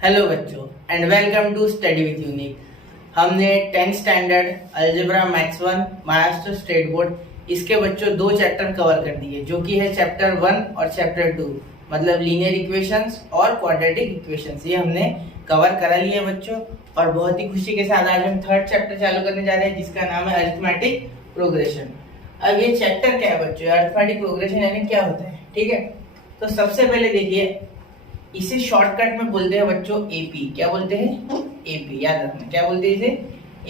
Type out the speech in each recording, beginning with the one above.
Hello बच्चों and welcome to study with Unique. हमने 10th standard algebra maths 1 Maharashtra state board इसके बच्चों दो चैप्टर कवर कर दिए, जो कि है चैप्टर 1 और चैप्टर 2, मतलब लीनियर इक्वेशंस और क्वाड्रेटिक इक्वेशंस। ये हमने कवर करा लिया है बच्चों, और बहुत ही खुशी के साथ आज हम थर्ड चैप्टर चालू करने जा रहे हैं, जिसका नाम है अरिथमेटिक प्रोग्रेशन। अब ये चैप्टर क्या है बच्चों? अरिथमेटिक प्रोग्रेशन यानी क्या होता है, ठीक है। तो सबसे पहले देखिए, इसे शॉर्टकट में बोलते हैं बच्चों एपी। क्या बोलते हैं? एपी। याद रखना, क्या बोलते हैं इसे?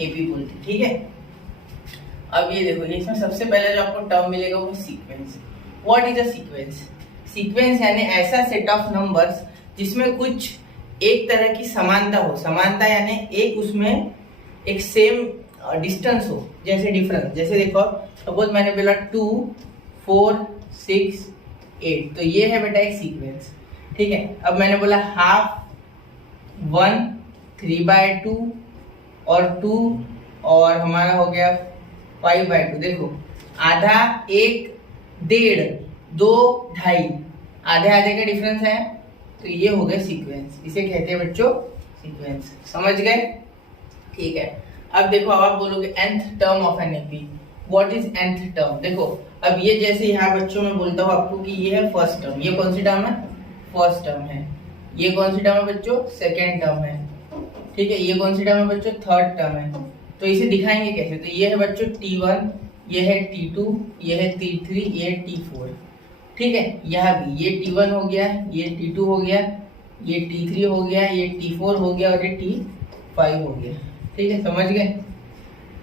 एपी बोलते हैं, ठीक है। अब ये देखो, इसमें सबसे पहले जो आपको टर्म मिलेगा वो sequence. What is a sequence? Sequence यानी ऐसा सेट ऑफ नंबर्स जिसमें कुछ एक तरह की समानता हो। समानता यानी एक उसमें एक सेम डिस्टेंस हो, जैसे डिफरेंस। जैसे देखो, सपोज मैंने बोला 2 4 6 8, तो ये है बेटा एक सीक्वेंस, ठीक है। अब मैंने बोला हाफ 1 3/2 और 2 और हमारा हो गया 5/2। देखो, आधा 1 1.5 2 2.5, आधे आधे का डिफरेंस है, तो ये हो गया सीक्वेंस। इसे कहते हैं बच्चों सीक्वेंस। समझ गए? ठीक है। अब देखो, अब आप बोलोगे nth term of an AP. What is nth term? देखो, अब ये जैसे यहाँ बच्चों में बोलता हूँ आपको कि ये है फर्स्ट टर्म। ये कौन सी टर्म है? फर्स्ट टर्म है। ये कौन सी टर्म है बच्चों? सेकेंड टर्म है, ठीक है। ये कौन सी टर्म है बच्चों? थर्ड टर्म है। तो इसे दिखाएंगे कैसे? तो ये है बच्चों T1, ये है T2, ये है T3, ये है T4, ठीक है। यह भी ये T1 हो गया, ये T2 हो गया, ये T3 हो गया, ये T4 हो गया और ये T5 हो गया, ठीक है। समझ गए?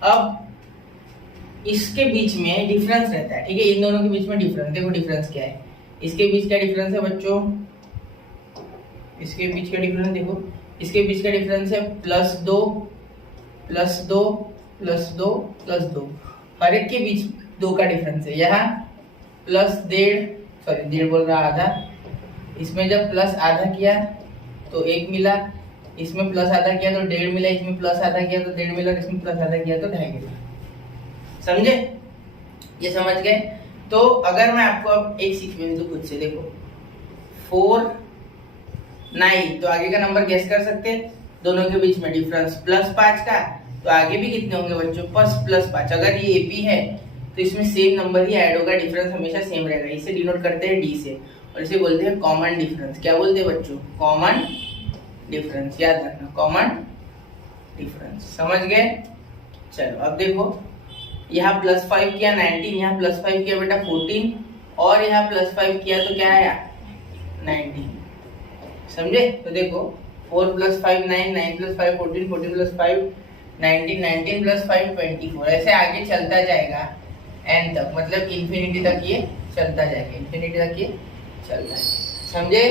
अब इसके बीच में डिफरेंस रहता है, ठीक है। इन दोनों के बीच में डिफरेंस, देखो डिफरेंस क्या है। इसके बीच का डिफरेंस है बच्चों, इसके बीच का डिफरेंस देखो, इसके बीच का डिफरेंस है +2 +2 +2 +2। हर एक के बीच 2 का डिफरेंस है। यहाँ +1.5, सॉरी 1.5 बोल रहा, आधा। इसमें जब प्लस आधा किया तो 1 मिला, इसमें प्लस आधा किया तो 1.5 मिला, इसमें प्लस आधा किया तो 1.5 मिला, इसमें प्लस आधा किया तो 2.5 मिला। समझे? ये समझ गए? तो अगर मैं आपको अब एक सीक्वेंस दूं खुद से, देखो 4 9, तो आगे का नंबर गेस कर सकते हैं। दोनों के बीच में डिफरेंस +5 का, तो आगे भी कितने होंगे बच्चों? +5। अगर ये एपी है तो इसमें सेम नंबर ही ऐड होगा, डिफरेंस हमेशा सेम रहेगा। इसे डिनोट करते हैं डी से, और इसे बोलते हैं कॉमन डिफरेंस। क्या बोलते हैं बच्चों? Common difference. याद रखना, कॉमन डिफरेंस। समझ गए? चलो अब देखो, यहाँ +5 किया 19, यहाँ +5 किया बेटा 14, और यहाँ +5 किया तो क्या आया? 19। समझे? तो देखो 4 + 5 9, 9 + 5 14, 14 + 5 19, 19 + 5 24। ऐसे आगे चलता जाएगा n तक, मतलब इंफिनिटी तक ये चलता जाएगा, इंफिनिटी तक ये चलता है। समझे?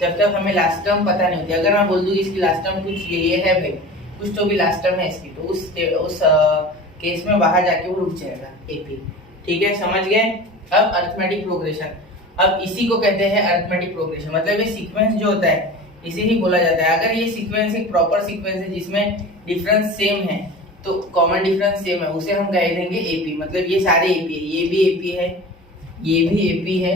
जब तक हमें लास्ट टर्म पता नहीं होती। अगर मैं बोल दूं इसकी लास्ट टर्म कुछ ये है भाई, कुछ तो भी लास्ट टर्म है इसकी, तो उस केस में बाहर जाके वो रुक जाएगा एपी, ठीक है। समझ गए? अब अरिथमेटिक प्रोग्रेशन, अब इसी को कहते हैं अरिथमेटिक प्रोग्रेशन। मतलब ये सीक्वेंस जो होता है इसे ही बोला जाता है। अगर ये सीक्वेंस एक प्रॉपर सीक्वेंस है जिसमें डिफरेंस सेम है, तो कॉमन डिफरेंस सेम है, उसे हम कह देंगे एपी। मतलब ये सारे एपी है, ये भी एपी है, ये भी एपी है,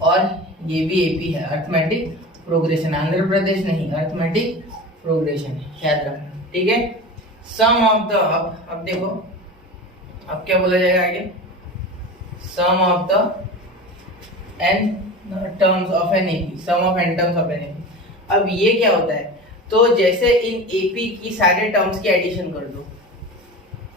और ये भी एपी है। अरिथमेटिक प्रोग्रेशन, आंध्र प्रदेश नहीं, अरिथमेटिक प्रोग्रेशन, याद रखना, ठीक है। सम ऑफ द, अब देखो, अब क्या बोला जाएगा आगे? Sum of the n terms of an AP, sum of n terms of an AP. अब ये क्या होता है? तो जैसे इन एपी की सारे टर्म्स की एडिशन कर दो,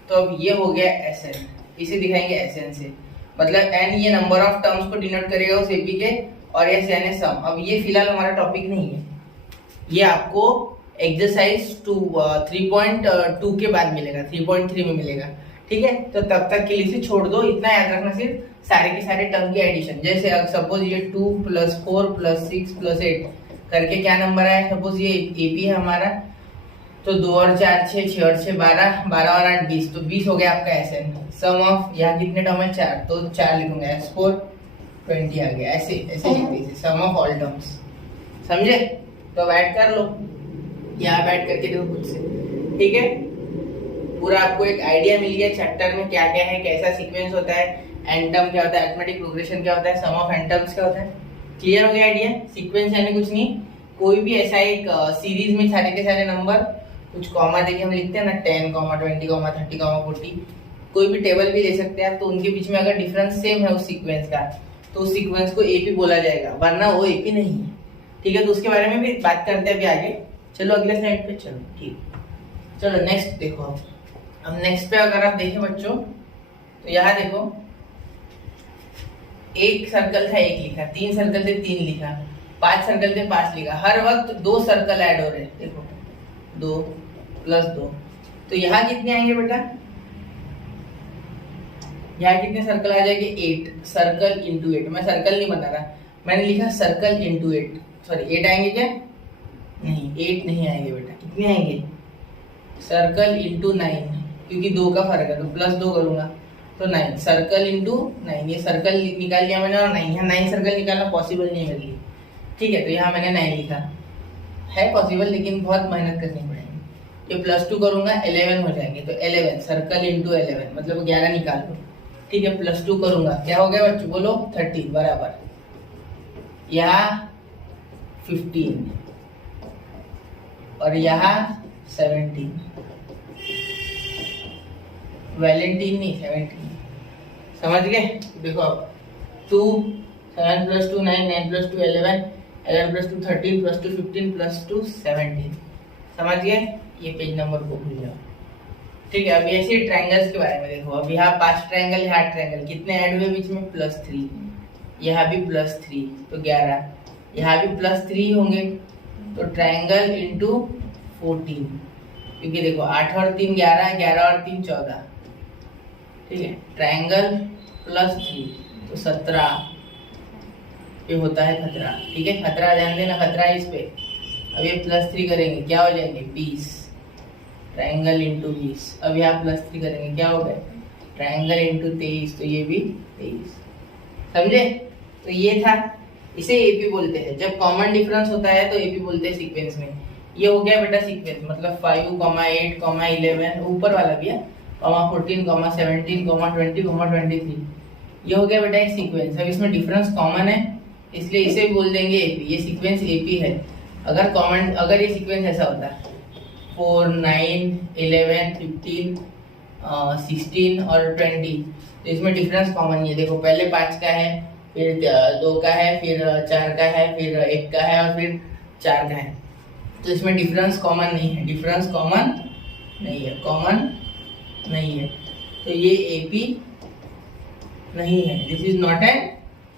तो अब ये हो गया Sn, इसे दिखाएंगे Sn से। मतलब n ये नंबर ऑफ टर्म्स को डिनोट करेगा उस एपी के, और Sn है सम। अब ये फिलहाल हमारा टॉपिक नहीं है, ये आपको एक्सरसाइज 3.2 के बाद मिलेगा, 3.3 में मिलेगा, ठीक है। तो तब तक के लिए इसे छोड़ दो, इतना याद रखना, सिर्फ सारे के सारे टर्म की एडिशन। जैसे सपोज ये 2 + 4 + 6 + 8 करके क्या नंबर आया? सपोज ये एपी है हमारा, तो 2 और 4 6, 6 और 6 12, 12 और 8 20, तो 20 हो गया आपका Sn। सम ऑफ, यहाँ कितने टर्म है? 4, तो 4 लिखूंगा, S4 20 आ गया। ऐसे ऐसे लिखते, सम ऑफ ऑल टर्म्स। समझे? तो अब ऐड कर लो, यहाँ ऐड करके देखो खुद से, ठीक है। पूरा आपको एक आइडिया मिल गया चैप्टर में क्या क्या है, कैसा सीक्वेंस होता है, एन टर्म क्या होता है, अरिथमेटिक प्रोग्रेशन क्या होता है, सम ऑफ एन टर्म्स क्या होता है। क्लियर हो गया आइडिया? सीक्वेंस यानी कुछ नहीं, कोई भी ऐसा एक सीरीज में सारे के सारे नंबर कुछ कॉमा देके हम लिखते हैं ना, 10, 20, 30, 40, कोई भी टेबल भी ले सकते हैं आप, तो उनके बीच में अगर डिफरेंस सेम है उस सीक्वेंस का, तो उस सीक्वेंस को एपी बोला जाएगा, वरना वो एपी नहीं है। ठीक है, तो उसके बारे में भी बात करते हैं अभी आगे। चलो अगले स्लाइड पे चलो। ठीक, चलो नेक्स्ट देखो। अब नेक्स्ट पे अगर आप देखें बच्चों, तो यहाँ देखो, एक सर्कल था 1 लिखा, 3 सर्कल थे 3 लिखा, 5 सर्कल थे 5 लिखा, हर वक्त 2 सर्कल ऐड हो रहे हैं। देखो 2 + 2, तो यहाँ कितने आएंगे बेटा? यहाँ कितने सर्कल आ जाएंगे? 8 सर्कल इंटू 8। मैं सर्कल नहीं बना रहा, मैंने लिखा सर्कल इंटू 8। सॉरी 8 आएंगे क्या? नहीं, 8 नहीं आएंगे बेटा। कितने आएंगे? सर्कल इंटू 9, क्योंकि 2 का फर्क है तो +2 करूंगा तो 9 सर्कल इंटू 9। ये सर्कल निकाल लिया मैंने, और 9 यहाँ 9 सर्कल निकालना पॉसिबल नहीं है मेरे लिए। ठीक है, तो यहाँ मैंने 9 लिखा है, पॉसिबल लेकिन बहुत मेहनत करनी पड़ेगी। ये +2 करूंगा 11 हो जाएंगे, तो 11 सर्कल इंटू 11 मतलब 11 निकाल लो। ठीक है, +2 करूंगा, क्या हो गया बच्चों? बोलो 30 बराबर, यहाँ 15 और यहाँ 17, वैलेंटीन नहीं 17। समझ गए? देखो अब 2, 7 + 2 9, 9 + 2 11, 11 + 2 13, +2 15, +2 17। समझ गए? ये पेज नंबर को भूल जाओ। ठीक है, अब ऐसे ट्रायंगल्स के बारे में देखो। अब यहाँ 5 ट्रायंगल, यहाँ ट्रायंगल, कितने ऐड हुए बीच में? +3, यहाँ भी +3 तो 11, यहाँ भी +3 होंगे, तो ट्रायंगल इंटू 14, क्योंकि देखो 8 और 3 11, 11 और 3 14। ठीक है, ट्रायंगल +3 तो 17, ये होता है खतरा। ठीक है, खतरा ध्यान देना, खतरा है इस पे। अब ये +3 करेंगे, क्या हो जाएंगे? 20, ट्रायंगल इंटू 20। अब यहाँ +3 करेंगे, क्या हो गए? ट्रायंगल इंटू 23, तो ये भी 23। समझे? तो ये था, इसे एपी बोलते हैं। जब कॉमन डिफरेंस होता है तो एपी बोलते हैं सीक्वेंस में। ये हो गया बेटा सीक्वेंस, मतलब 5, 8, 11, ऊपर वाला भी है, 14, 17, 20, 23। ये हो गया बेटा एक सीक्वेंस। अब इसमें डिफरेंस कॉमन है, इसलिए इसे बोल देंगे एपी। ये सीक्वेंस एपी है। अगर ये सीक्वेंस ऐसा होता है 4, 9, 11, 15, 16 और 20, तो इसमें डिफरेंस कॉमन नहीं है। देखो पहले 5 का है, फिर 2 का है, फिर 4 का है, फिर 1 का है और फिर 4 का है, तो इसमें डिफरेंस कॉमन नहीं है। डिफरेंस कॉमन नहीं है, कॉमन नहीं है, तो ये एपी नहीं है। This is not an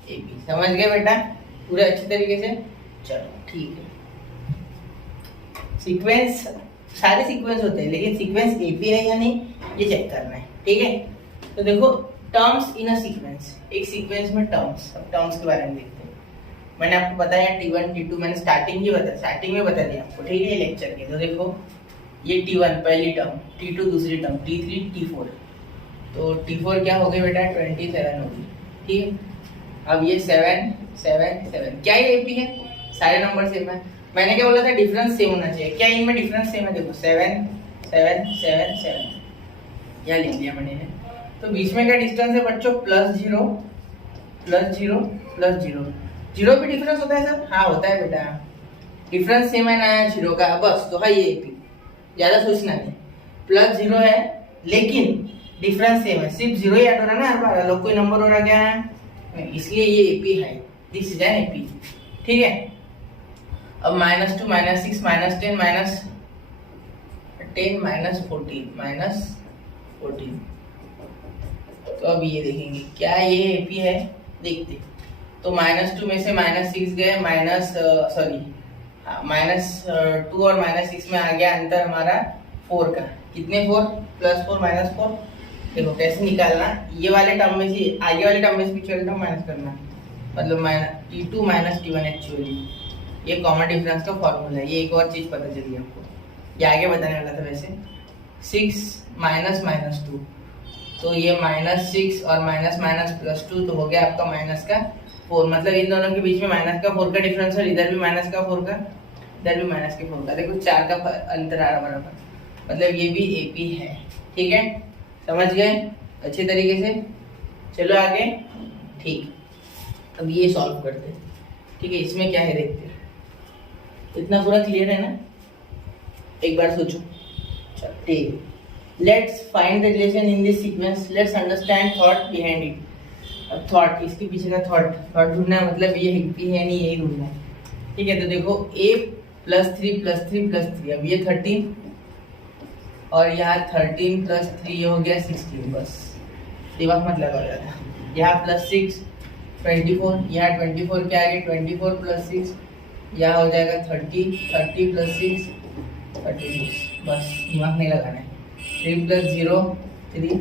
AP. समझ गए बेटा पूरे अच्छे तरीके से? चलो ठीक है। सीक्वेंस, सारे सीक्वेंस होते हैं, लेकिन सीक्वेंस एपी है या नहीं ये चेक करना है। ठीक है, तो देखो टर्म्स इन अ सीक्वेंस, एक सीक्वेंस में टर्म्स। अब टर्म्स के बारे में देखते हैं। मैंने आपको बताया T1 T2, मैंने स्टार्टिंग में बता दिया आपको। ठीक है, लेक्चर के। तो देखो ये T1 पहली टर्म, T2 दूसरी टर्म, T3 T4, तो T4 क्या हो गई बेटा? 27 होगी। ठीक है, अब ये 7 7 7, क्या ये एपी है? सारे नंबर सेम है। मैंने क्या बोला था? डिफरेंस सेम होना चाहिए। क्या इनमें डिफरेंस सेम है? देखो 7 7 7 7, क्या लिख दिया मैंने। तो बीच में क्या डिस्टेंस है बच्चों? +0 +0 +0। 0 भी डिफरेंस होता है सर? हाँ होता है बेटा, डिफरेंस सेम है ना 0 का, बस तो है ये एपी। ज्यादा सोचना नहीं, +0 है लेकिन डिफरेंस सेम है, सिर्फ 0 ही ऐड हो रहा है ना हर बार, अलग कोई नंबर हो रहा क्या है नहीं, इसलिए ये एपी है। This is an AP. ठीक है, अब -2 -6 -10 -10 -14 तो अब ये देखेंगे क्या ये एपी है, देखते। तो -2 में से -6 गए, -2 और -6 में आ गया अंतर हमारा 4 का। कितने 4? +4 -4। देखो कैसे निकालना, ये वाले टर्म में से आगे वाले टर्म में से पिछले टर्म माइनस करना, मतलब T2 - T1 एक्चुअली ये कॉमन डिफरेंस का फॉर्मूला है। ये एक और चीज पता चली आपको, ये आगे बताने वाला था वैसे। 6 -2, तो ये -6 और -+2 तो हो गया आपका -4, मतलब इन दोनों के बीच में -4 का डिफरेंस, और इधर भी -4 का, इधर भी -4 का। देखो 4 का अंतर आ रहा बराबर, मतलब ये भी एपी है। ठीक है, समझ गए अच्छे तरीके से? चलो आगे। ठीक, अब ये सॉल्व करते हैं। ठीक है, इसमें क्या है देखते हैं। इतना पूरा क्लियर है ना? एक बार सोचो। चलो ठीक है, let's find the relation in this sequence, let's understand thought behind it. अब थॉट, इसके पीछे का थॉट ढूंढना है, मतलब ये है नहीं, यही ढूंढना है। ठीक है, तो देखो a +3 +3 +3, अब ये 13 और यहाँ 13 +3 ये हो गया 16, बस दिमाग मत लगाओ ज़्यादा। यहाँ +6 24, यहाँ 24 क्या आ गया 24 + 6, यहाँ हो जाएगा 30 30 + 6 36, बस दिमाग नहीं लगाना है। 3 + 0 3,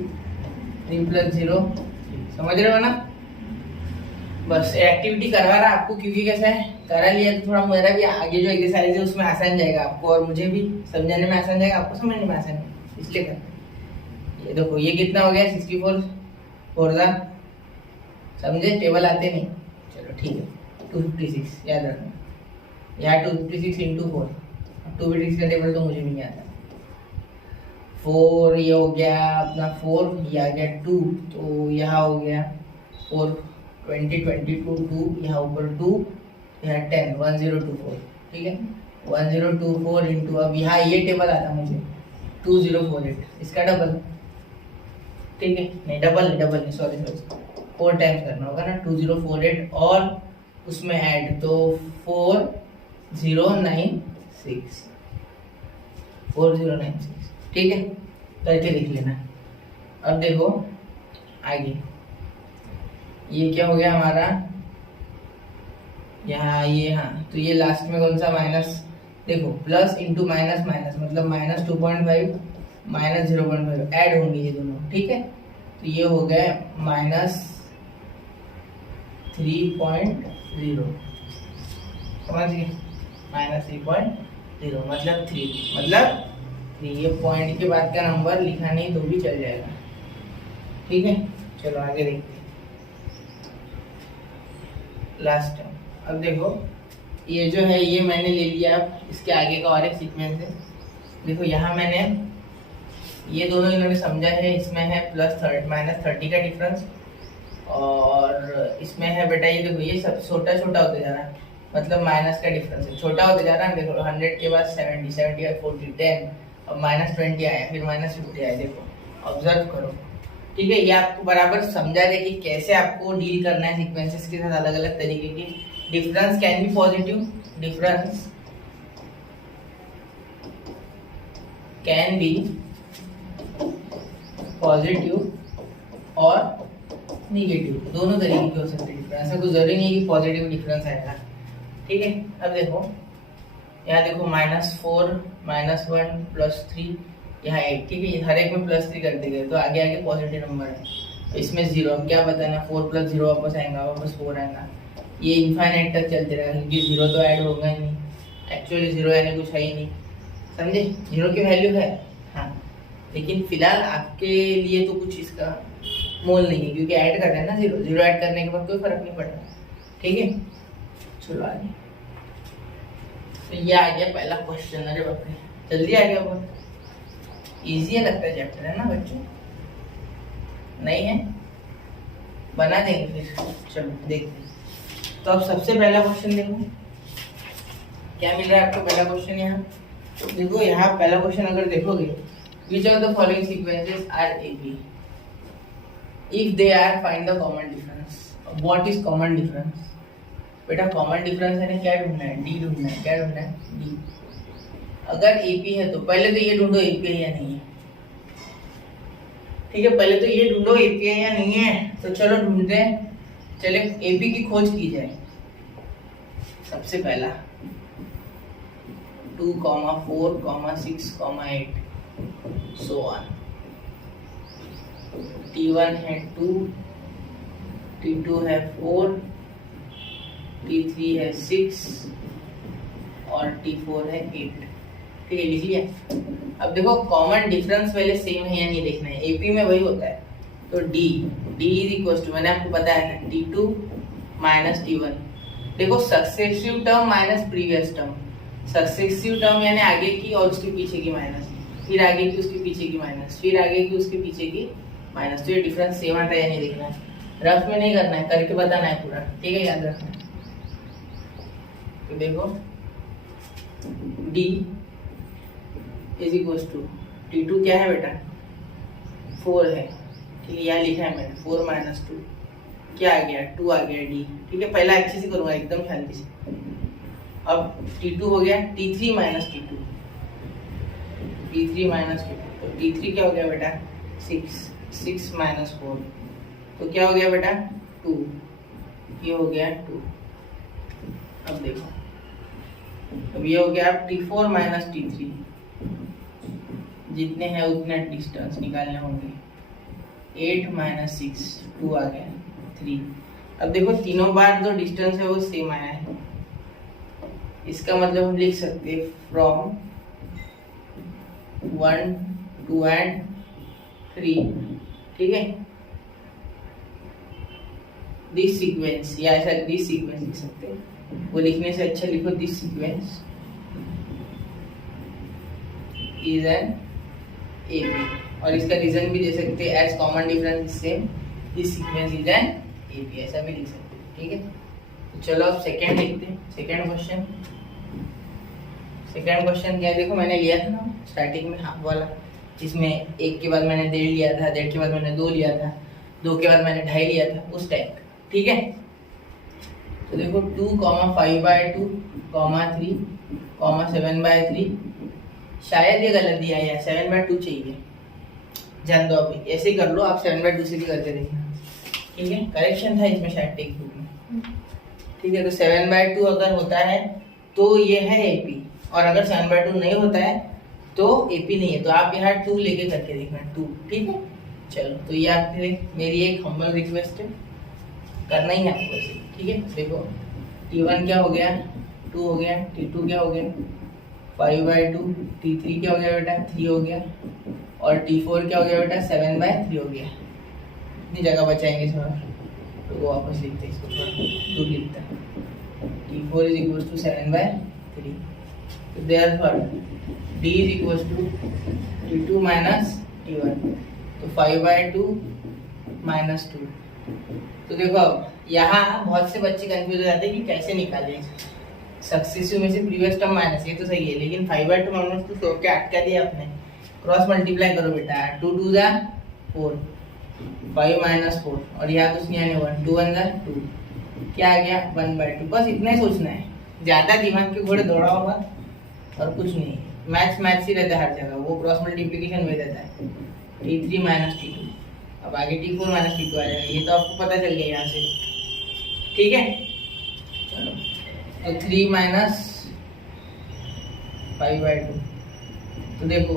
3 + 0, समझ रहे हो ना? बस एक्टिविटी करवा रहा आपको, क्योंकि कैसा है करा लिया तो थोड़ा मेरा भी आगे जो एक्सरसाइज है उसमें आसान जाएगा आपको, और मुझे भी समझाने में आसान जाएगा, आपको समझने में आसान है, इसलिए कर। ये देखो ये कितना हो गया 64 4 समझे? टेबल आते नहीं, चलो ठीक है। 256 याद रखना, यहाँ 256 × 4, 256 का टेबल तो मुझे भी नहीं आता। 4 ये हो गया अपना 4, ये आ गया 2, तो यहाँ हो गया 4 20 22 2, यहाँ ऊपर 2, यहाँ 10 1024, ठीक है 1024 इंटू, अब यहाँ ये टेबल आता मुझे 2048, इसका डबल, ठीक है नहीं डबल नहीं सॉरी 4 टाइम्स करना होगा ना 2048, और उसमें ऐड तो 4096 4096, ठीक है करके लिख लेना। अब देखो आगे ये क्या हो गया हमारा यहाँ ये, हाँ तो ये लास्ट में कौन सा माइनस, देखो प्लस इंटू माइनस माइनस, मतलब -2.5 -0.5 ऐड होंगे ये दोनों, ठीक है तो ये हो गया -3.0, समझ गए? -3.0 मतलब 3, मतलब ये पॉइंट के बाद का नंबर लिखा नहीं तो भी चल जाएगा, ठीक है। चलो आगे देखते हैं लास्ट टाइम। अब देखो ये जो है ये मैंने ले लिया, अब इसके आगे का और एक सीक्वेंस है। देखो यहाँ मैंने ये दोनों इन्होंने समझा है, इसमें है -30 का डिफरेंस, और इसमें है बेटा ये देखो ये सब छोटा छोटा होते जा रहा है, मतलब माइनस का डिफरेंस है, छोटा होते जा रहा है। देखो 100 के बाद 70 70 40 10, अब -20 आया, फिर -50 आया, देखो ऑब्जर्व करो, ठीक है। ये आपको बराबर समझा दे कि कैसे आपको डील करना है सीक्वेंसेस के साथ, अलग अलग तरीके की। Difference can be positive, difference can be positive और निगेटिव, दोनों तरीके के हो सकते हैं डिफरेंस, ऐसा कोई जरूरी नहीं कि पॉजिटिव डिफरेंस आएगा, ठीक है। अब देखो यहाँ देखो -4 -1 +3 यहाँ 8, ठीक है हर एक में +3 करते गए तो आगे आगे पॉजिटिव नंबर है, तो इसमें 0, अब क्या बताना 4 + 0 वापस आएगा, वापस 4 आएगा, ये इनफाइनाइट तक चलते रहेगा, क्योंकि 0 तो ऐड होगा ही नहीं, एक्चुअली 0 यानी कुछ है ही नहीं, समझे? 0 की वैल्यू है हाँ, लेकिन फिलहाल आपके लिए तो कुछ इसका मोल नहीं है, क्योंकि ऐड कर रहे हैं ना 0 ऐड करने के बाद कोई फर्क नहीं पड़ रहा, ठीक है। चलो आगे, तो ये आ गया पहला क्वेश्चन। अरे बाप रे जल्दी आ गया, बहुत इजी लगता है चैप्टर, है ना बच्चों? नहीं है बना देंगे फिर, चलो देखते हैं। तो अब सबसे पहला क्वेश्चन देखो क्या मिल रहा है आपको। पहला क्वेश्चन यहाँ देखो, यहाँ पहला क्वेश्चन अगर देखोगे, which of the following sequences are AP if they are find the common difference. What is common difference? बेटा कॉमन डिफरेंस है ना, क्या ढूंढना है? डी ढूंढना है। क्या ढूंढना है? डी। अगर एपी है तो पहले तो ये ढूंढो एपी है या नहीं है, ठीक है पहले तो ये ढूंढो एपी है या नहीं है। तो चलो ढूंढते हैं, चले एपी की खोज की जाए। सबसे पहला 2, 4, 6, 8 सो ऑन। T1 है 2, T2 है 4, T3 है 6 और T4 है 8, ठीक है लिख लिया। अब देखो कॉमन डिफरेंस पहले सेम है या नहीं देखना है, एपी में वही होता है। तो D इज इक्वल टू, मैंने आपको बताया था T2 माइनस T1। देखो successive term minus previous term, successive term यानी आगे की और उसके पीछे की माइनस, फिर आगे की उसके पीछे की माइनस, फिर आगे की उसके पीछे की माइनस। तो ये डिफरेंस सेम आता है या नहीं देखना है, रफ में नहीं करना है, करके बताना है पूरा, ठीक है याद रखना। तो देखो D is equal to T2 क्या है बेटा 4 है, ठीक है, यहाँ लिखा है मैंने 4 माइनस 2 क्या आ गया 2 आ गया डी, ठीक है। पहला अच्छे से करूँगा एकदम शांति से। अब T2 हो गया T3 minus T2, T3 minus T2, तो T3 क्या हो गया बेटा 6 माइनस 4, तो क्या हो गया बेटा 2, ये हो गया 2। अब देखो, अब ये हो गया T4 माइनस T3, जितने हैं उतने डिस्टेंस निकालने होंगे। 8 माइनस 6 2 आ गया 3। अब देखो तीनों बार जो डिस्टेंस है वो सेम आया है, इसका मतलब हम लिख सकते हैं फ्रॉम 1 2 एंड 3, ठीक है। दिस सीक्वेंस या ऐसा दिस सीक्वेंस लिख सकते हैं, वो लिखने से अच्छा लिखो this sequence is an AP, और इसका रीजन भी दे सकते हैं as common difference same this sequence is an AP, ऐसा भी लिख सकते हैं, ठीक है। तो चलो अब सेकंड देखते हैं। सेकंड क्वेश्चन क्या है, देखो मैंने लिया था ना स्टार्टिंग में हाफ वाला, जिसमें 1 के बाद मैंने 1.5 लिया था, 1.5 के बाद मैंने 2 लिया था, 2 के बाद मैंने 2.5 लिया था, उस टाइप, ठीक है। तो देखो 2, 5/2, 3, 7/3, शायद ये गलत दिया है, 7/2 चाहिए, जान दो अभी, ऐसे कर लो आप, 7/2 से भी करके देखना, ठीक है। करेक्शन था इसमें शायद टेक्स्ट बुक में, ठीक है। तो 7/2 अगर होता है तो ये है एपी, और अगर 7/2 नहीं होता है तो एपी नहीं है, तो आप यहाँ 2 लेके करके देखना 2, ठीक है। चलो, तो ये आपके मेरी एक हम्बल रिक्वेस्ट है, करना ही है आपको, ठीक है। देखो T1 क्या हो गया 2 हो गया, T2 क्या हो गया 5/2, T3 क्या हो गया बेटा 3 हो गया, और T4 क्या हो गया बेटा 7/3 हो गया। इतनी जगह बचाएंगे थोड़ा, तो वो वापस लिखते हैं, इसको थोड़ा दूर लिखता है। T4 इज इक्वल टू 7/3, तो therefore D is equal to T2 minus T1, तो 5/2 माइनस 2। तो देखो अब यहाँ बहुत से बच्चे कंफ्यूज हो जाते हैं कि कैसे निकालें सक्सेसिव में से प्रीवियस टर्म माइनस, ये तो सही है, लेकिन 5/2 माइनस 2 सो के अटका दिया आपने, क्रॉस मल्टीप्लाई करो बेटा, 2 2 जा 4, 5 माइनस 4, और यहाँ कुछ नहीं आने 1, 2 1 जा 2, क्या आ गया 1/2। बस इतना ही सोचना है, ज्यादा दिमाग के घोड़े दौड़ाओ मत, और कुछ नहीं। मैथ्स ही रहता है हर जगह, वो क्रॉस मल्टीप्लिकेशन में रहता है। T3 माइनस T2, अब आगे T4 माइनस T2 आ जाएगा, ये तो आपको पता चल गया यहाँ से, ठीक है। चलो, तो 3 माइनस 5/2, तो देखो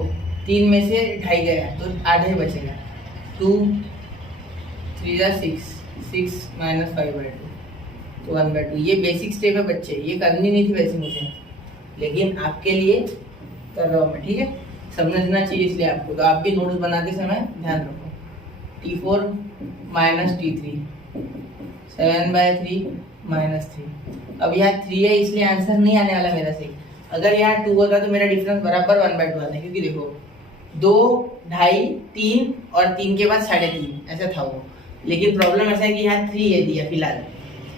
3 में से 2.5 गया तो आधे बचेगा, 2 3 जा 6 माइनस 5/2, तो 1/2। ये बेसिक स्टेप है बच्चे, ये करनी नहीं थी वैसे मुझे, लेकिन आपके लिए कर रहा हूँ मैं, ठीक है। समझना चाहिए इसलिए आपको, तो आप भी नोट्स बनाते समय ध्यान रखो। T4 minus T3, 7/3 minus 3। अब यहाँ 3 है इसलिए आंसर नहीं आने वाला मेरा सही। अगर यहाँ 2 होता तो मेरा डिफरेंस बराबर 1/2 आता है, क्योंकि देखो 2 2.5 3 और 3 के बाद 3.5 ऐसा था वो, लेकिन प्रॉब्लम ऐसा है कि यहाँ 3 है दिया फिलहाल,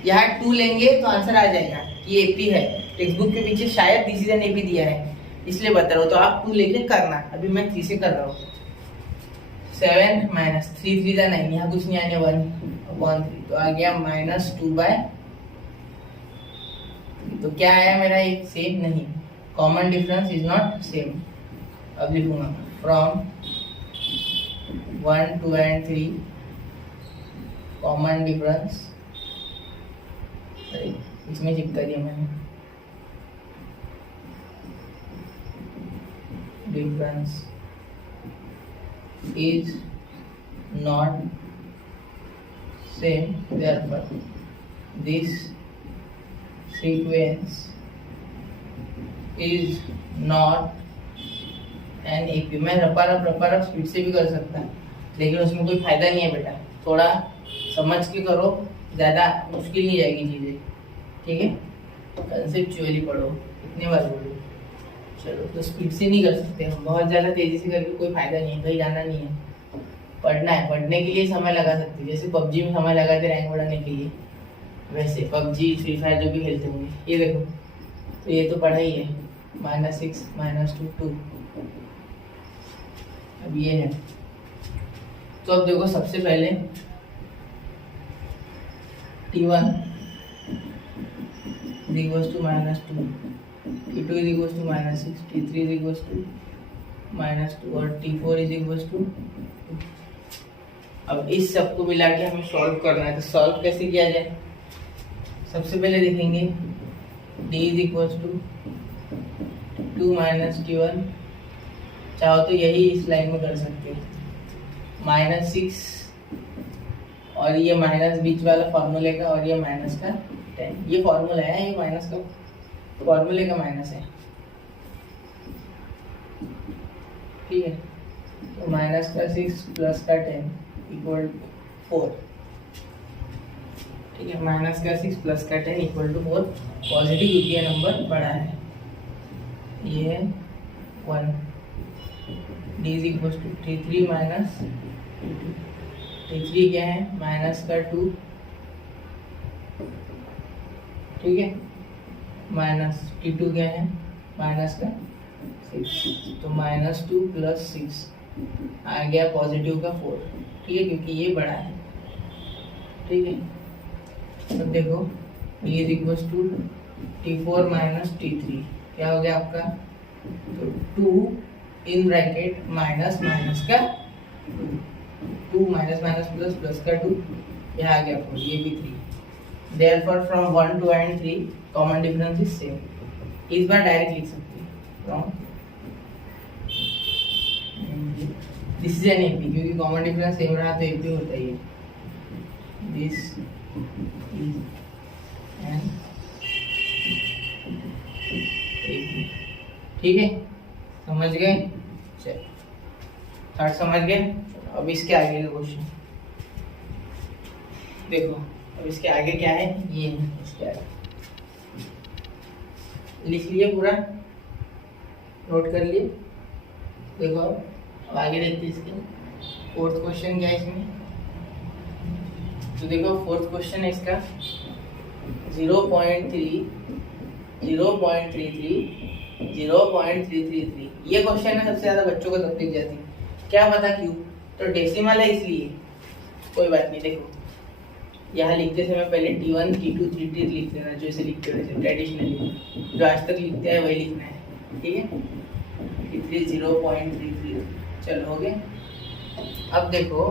यहाँ 2 लेंगे तो आंसर आ जाएगा कि एपी है। टेक्स्ट बुक के पीछे शायद डिसीजन एपी दिया है, इसलिए बता रहा हूँ, तो आप 2 लेके करना। अभी मैं 3 से कर रहा हूँ। 7 माइनस 3 3 जा 9, यहाँ कुछ नहीं आने 1/3, तो आ गया -2/, तो क्या आया मेरा, एक सेम नहीं, common difference is not same. अब लिखूंगा फ्रॉम 1 2 एंड 3 कॉमन डिफरेंस, इसमें चिपका दिया मैंने, difference is not same, therefore this sequence is not an AP। मैं रपा स्पीड से भी कर सकता, लेकिन उसमें कोई फायदा नहीं है बेटा, थोड़ा समझ के करो, ज़्यादा मुश्किल नहीं जाएगी चीज़ें, ठीक है। कंसेप्चुअली पढ़ो, इतने बार बोलो। चलो, तो स्पीड से नहीं कर सकते हम, बहुत ज़्यादा तेज़ी से करके कोई फायदा नहीं है, कहीं जाना नहीं है, पढ़ना है। पढ़ने के लिए समय लगा सकते, जैसे पबजी में समय लगाते रैंक बढ़ाने के लिए, वैसे पबजी फ्री फायर जो भी खेलते होंगे, ये देखो, तो ये तो पढ़ा ही है, -6 -2 2। अब ये है, तो अब देखो सबसे पहले T1 is equals to -2, T2 is equals to -6, T3 is equals to -2 और T4 is equals to 2। अब इस सबको मिला के हमें सॉल्व करना है, तो सॉल्व कैसे किया जाए? सबसे पहले देखेंगे D is equals to 2 - T1, चाहो तो यही इस लाइन में कर सकते हैं, -6 और ये माइनस बीच वाला फॉर्मूले का और ये माइनस का 10, ये फॉर्मूला है, ये माइनस का फॉर्मूले का माइनस है, ठीक है। तो माइनस का 6 प्लस का 10 इक्वल 4, ठीक है। माइनस का 6 प्लस का 10 इक्वल टू 4, पॉजिटिव क्योंकि ये नंबर बड़ा है, ये है 1। D is equal to T3 minus T3 क्या है? माइनस का 2, ठीक है, माइनस T2 क्या है? माइनस का 6, तो -2 + 6 आ गया पॉजिटिव का 4, ठीक है, क्योंकि ये बड़ा है, ठीक है। तो देखो D is equal to T4 minus T3 क्या हो गया आपका? तो 2 इन ब्रैकेट माइनस माइनस का 2 माइनस माइनस प्लस प्लस का 2, यहाँ आ गया 4, ये भी 3। Therefore from 1 2 and 3 common difference is same. इस बार डायरेक्ट लिख सकते हैं from this is an AP, क्योंकि कॉमन डिफरेंस सेम रहा तो एपी होता ही है। दिस इज एन एपी, ठीक है, समझ गए? चलो थर्ड समझ गए। अब इसके आगे का क्वेश्चन देखो, अब इसके आगे क्या है? ये है, इसके आगे लिख लिए, पूरा नोट कर लिए। देखो अब आगे देखते हैं इसके फोर्थ क्वेश्चन क्या है इसमें। तो देखो फोर्थ क्वेश्चन है इसका 0.3 0.33 0.333। ये क्वेश्चन है सबसे ज्यादा बच्चों को तब दिख जाती है, क्या पता क्यों? तो डेसिमल है इसलिए कोई बात नहीं। देखो यहाँ लिखते समय पहले T1 T2 T3 लिख देना, जो ऐसे लिखते रहते ट्रेडिशनली, जो आज तक लिखते हैं वही लिखना है, ठीक है। T3 0.33, चलो हो गए। अब देखो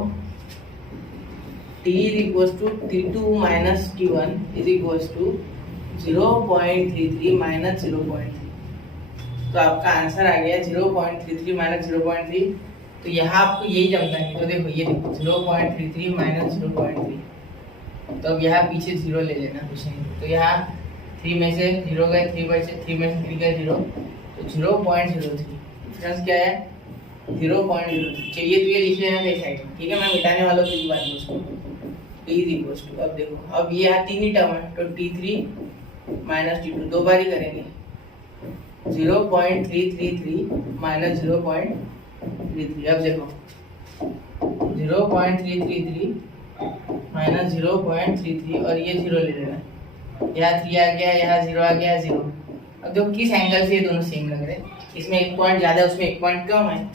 T is equal to T2 minus T1 is equal to 0.33 minus 0.3, तो आपका आंसर आ गया 0.33 माइनस 0.3। तो यहाँ आपको यही जमता नहीं, तो देखो ये देखो 0.33 माइनस 0.3, तो अब यहाँ पीछे 0 ले लेना कुछ नहीं, तो यहाँ 3 में से 0 गए, 3 बचे, 3 में से 3 गए 0, तो 0.03 डिफरेंस क्या है? 0.03। चाहिए तो ये लिख लेना एक साइड में, ठीक है, मैं मिटाने वालों की बात नहीं उसको। T इज इक्वल टू, अब देखो अब ये यहाँ 3 ही टर्म है, तो T3 माइनस T2 दो बार ही करेंगे, 0.333 माइनस 0.33। अब देखो 0.333 माइनस 0.33 और ये 0 ले लेना, यहाँ 3 आ गया, यहाँ 0 आ गया, 0। अब देखो किस एंगल से ये दोनों सेम लग रहे हैं, इसमें 1 पॉइंट ज़्यादा है, उसमें 1 पॉइंट कम है,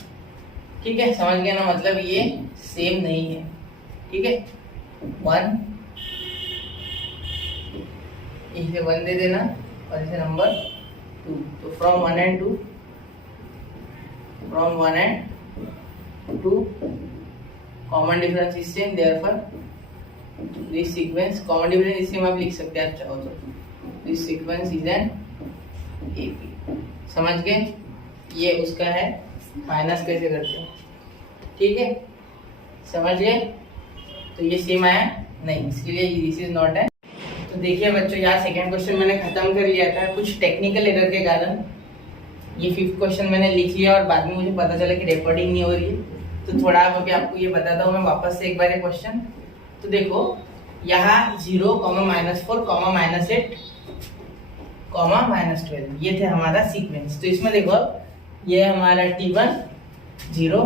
ठीक है, समझ गया ना? मतलब ये सेम नहीं है, ठीक है। 1 इसे 1 दे देना और इसे नंबर 2, तो from 1 and 2 common difference is same, therefore this sequence, common difference इस सेम आप लिख सकते हैं चाहो तो, this sequence is an AP. समझ गए? ये उसका है, माइनस कैसे करते हैं, ठीक है, समझ गए? तो ये सेम आया नहीं, इसके लिए दिस इज नॉट है। तो देखिए बच्चों, यहाँ सेकंड क्वेश्चन मैंने खत्म कर लिया था, कुछ टेक्निकल एरर के कारण ये 5th क्वेश्चन मैंने लिख लिया और बाद में मुझे पता चला कि रिकॉर्डिंग नहीं हो रही है, तो थोड़ा अभी आपको ये बताता हूँ मैं वापस से एक बार ये क्वेश्चन। तो देखो यहाँ 0, -4, -8, -12 ये थे हमारा सीक्वेंस। तो इसमें देखो ये हमारा T1 0,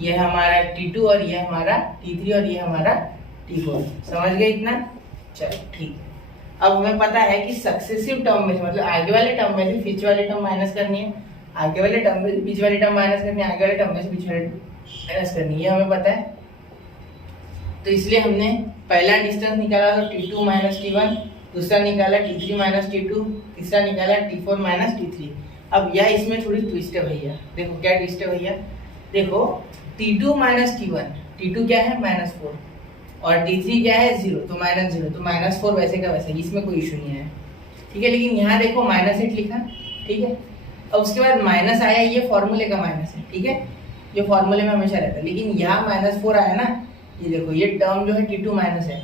ये हमारा T2 और ये हमारा T3 और ये हमारा T4। समझ गए इतना? चलो ठीक है। अब हमें पता है कि सक्सेसिव टर्म में से, मतलब आगे वाले टर्म में से बीच वाले टर्म माइनस करनी है, आगे वाले टर्म में से बीच वाली टर्म माइनस करनी है, आगे वाले टर्म में से बीच वाली माइनस करनी है, हमें पता है। तो इसलिए हमने पहला डिस्टेंस निकाला तो T2 माइनस T1, दूसरा निकाला T3 माइनस T2, तीसरा निकाला T4 माइनस T3। अब यह इसमें थोड़ी ट्विस्ट है भैया, देखो क्या ट्विस्ट है भैया, देखो T2 माइनस T1, T2 क्या है -4 और T3 क्या है 0, तो -0, तो -4 वैसे का वैसे, इसमें कोई इशू नहीं है, ठीक है। लेकिन यहाँ देखो -8 लिखा, ठीक है। अब उसके बाद माइनस आया, ये फॉर्मूले का माइनस है, ठीक है, ये फॉर्मूले में हमेशा रहता है। लेकिन यहाँ -4 आया ना, ये देखो ये टर्म जो है T2 माइनस है,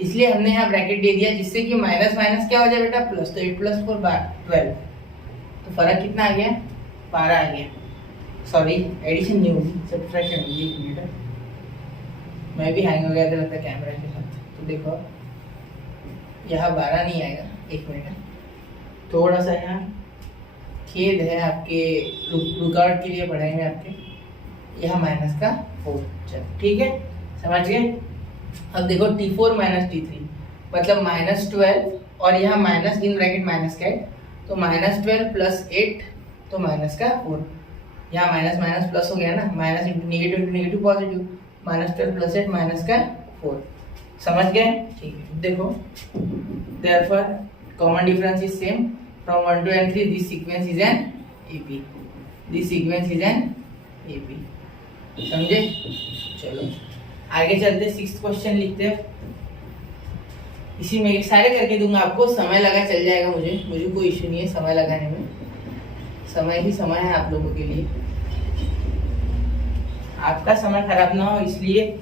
इसलिए हमने यहाँ ब्रैकेट दे दिया, जिससे कि माइनस माइनस क्या हो जाए बेटा प्लस, तो 8 + 4 12, तो फर्क कितना आ गया 12 आ गया। सॉरी एडिशन नहीं होगी, सब्ट्रैक्शन होगी। एक मिनट, मैं भी हैंग हो गया था लगता है कैमरा के साथ, तो देखो यहाँ 12 नहीं आएगा, एक मिनट, थोड़ा सा यहाँ खेद है आपके रुकावट के लिए पढ़ाएंगे आपके, यहाँ माइनस का 4, चलो ठीक है, समझ गए। अब देखो T4 माइनस T3 मतलब -12 और यहाँ माइनस इन ब्रैकेट माइनस का 8, तो -12 + 8 तो माइनस का 4, यहाँ माइनस माइनस प्लस हो गया ना, minus into negative positive, -12 + 8 minus का 4, समझ गए, ठीक है। देखो therefore common difference is same from 1 to n3, this sequence is N AP, this sequence is N AP, समझे। चलो आगे चलते, 6th क्वेश्चन लिखते हैं। इसी में सारे करके दूंगा आपको, समय लगा चल जाएगा, मुझे कोई इश्यू नहीं है समय लगाने में, समय ही समय है आप लोगों के लिए, आपका समय खराब ना हो इसलिए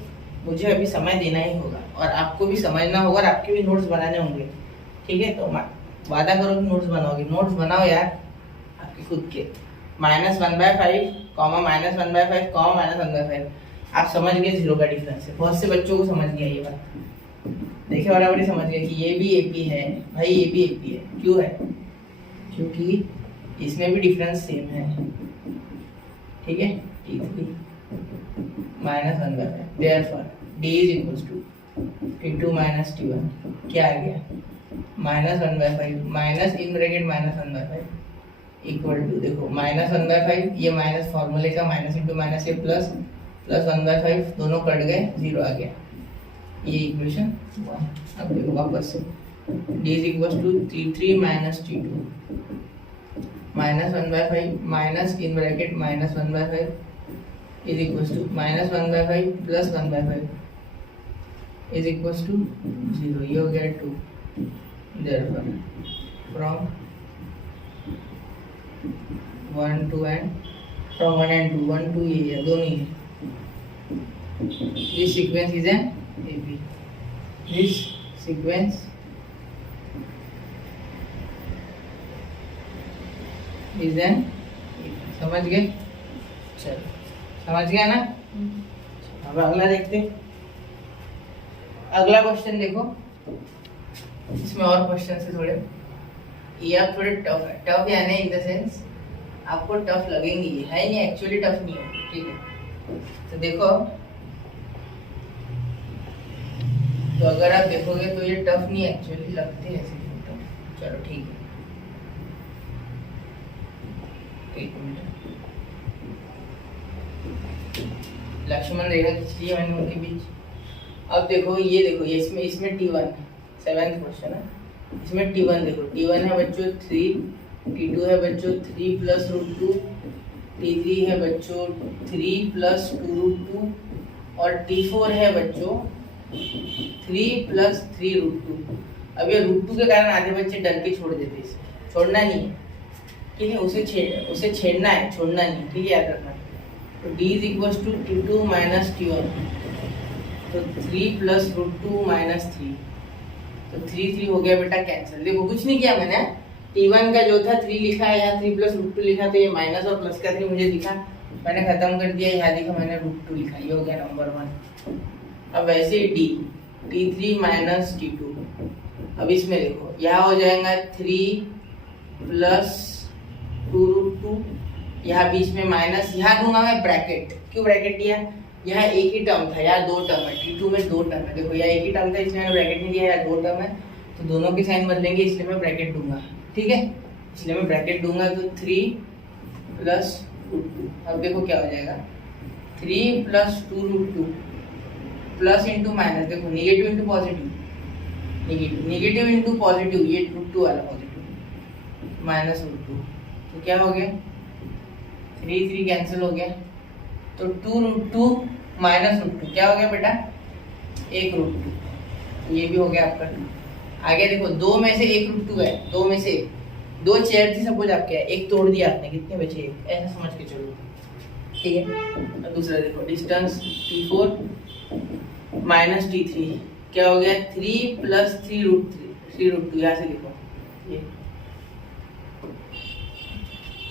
मुझे अभी समय देना ही होगा, और आपको भी समझना होगा और आपके भी नोट्स बनाने होंगे, ठीक है। तो वादा करो कि नोट्स बनाओगे, नोट्स बनाओ यार आपके खुद के, -1/5, -1/5, -1/5, आप समझ गए 0 का डिफरेंस है, बहुत से बच्चों को समझ गया ये बात, देखिए बराबर समझ गए कि ये भी AP है भाई, ये भी AP है, क्यों है, क्योंकि इसमें भी डिफरेंस सेम है, ठीक है। T3 -1/5, therefore D = T2 minus T1, क्या आ गया -1/5 minus in bracket -1/5 equal to, देखो -1/5, ये माइनस फॉर्मूले का माइनस इंटू माइनस ये प्लस 1/5, दोनों कट गए 0 आ गया, ये इक्वेशन 1। अब देखो वापस से D = T3 minus T2 -1/5 minus in bracket -1/5 is equal to -1/5 + 1/5 is equal to 0, ये हो गया 2। Therefore from 1 to n, from 1 and 2, 1 2 ये है, दोनों ही है, this sequence is an AP, this sequence is an AP, समझ गए, चलो समझ गया ना। अब अगला देखते हैं, अगला क्वेश्चन देखो, इसमें और क्वेश्चन है थोड़े, ये आप थोड़े टफ है, टफ यानी इन द सेंस आपको टफ लगेंगे, ये है नहीं एक्चुअली टफ नहीं है, ठीक है। तो देखो, तो अगर आप देखोगे तो ये टफ नहीं एक्चुअली लगते हैं ऐसे, चलो ठीक है, एक मिनट, लक्ष्मण रेखा खींच लिया मैंने उनके बीच। अब देखो ये देखो, ये इसमें T1 7th क्वेश्चन है, इसमें T1 देखो, T1 है बच्चों 3, T2 है बच्चों 3 + √2, T3 है बच्चों 3 + 2√2 और T4 है बच्चों 3 + 3√2। अब ये √2 के कारण आधे बच्चे डर के छोड़ देते, इसे छोड़ना नहीं है, ठीक है, उसे छेड़ना है, छोड़ना नहीं, ठीक है, याद रखना। तो D = T2 माइनस T1, तो 3 + √2 - 3, तो 3 हो गया बेटा कैंसिल। देखो कुछ नहीं किया मैंने, T1 का जो था 3 लिखा है, यहाँ 3 + √2 लिखा, तो ये माइनस और प्लस का 3 मुझे दिखा, मैंने खत्म कर दिया, यहाँ देखा मैंने √2 लिखा, ये हो गया नंबर 1। अब वैसे ही T3 माइनस T2, अब इसमें देखो यहाँ हो जाएगा 3 + 2√2, यहाँ बीच में माइनस, यहाँ दूंगा मैं ब्रैकेट, क्यों ब्रैकेट दिया, यहाँ एक ही टर्म था, यहाँ 2 टर्म है, T2 में 2 टर्म है, देखो यहाँ एक ही टर्म था इसलिए मैंने ब्रैकेट नहीं दिया, यहाँ 2 टर्म है, तो दोनों के साइन बदलेंगे, इसलिए मैं ब्रैकेट दूंगा, ठीक है, इसलिए मैं ब्रैकेट दूंगा। तो 3 प्लस √2, अब देखो क्या हो जाएगा, 3 प्लस 2√2 प्लस इंटू माइनस, देखो negative into positive, negative into positive, ये √2 वाला पॉजिटिव, माइनस √2, तो क्या हो गया, 3 कैंसिल हो गया, तो 2√2 माइनस √2 क्या हो गया बेटा, 1√2, ये भी हो गया आपका। आगे देखो, 2 में से 1√2 है, 2 में से 2 चेयर थी सपोज आपके, एक तोड़ दिया आपने, कितने बचे, ऐसा समझ के चलो, ठीक है। और दूसरा देखो, डिस्टेंस T4 माइनस T3 क्या हो गया, 3 प्लस 3√2, यहाँ से देखो ये,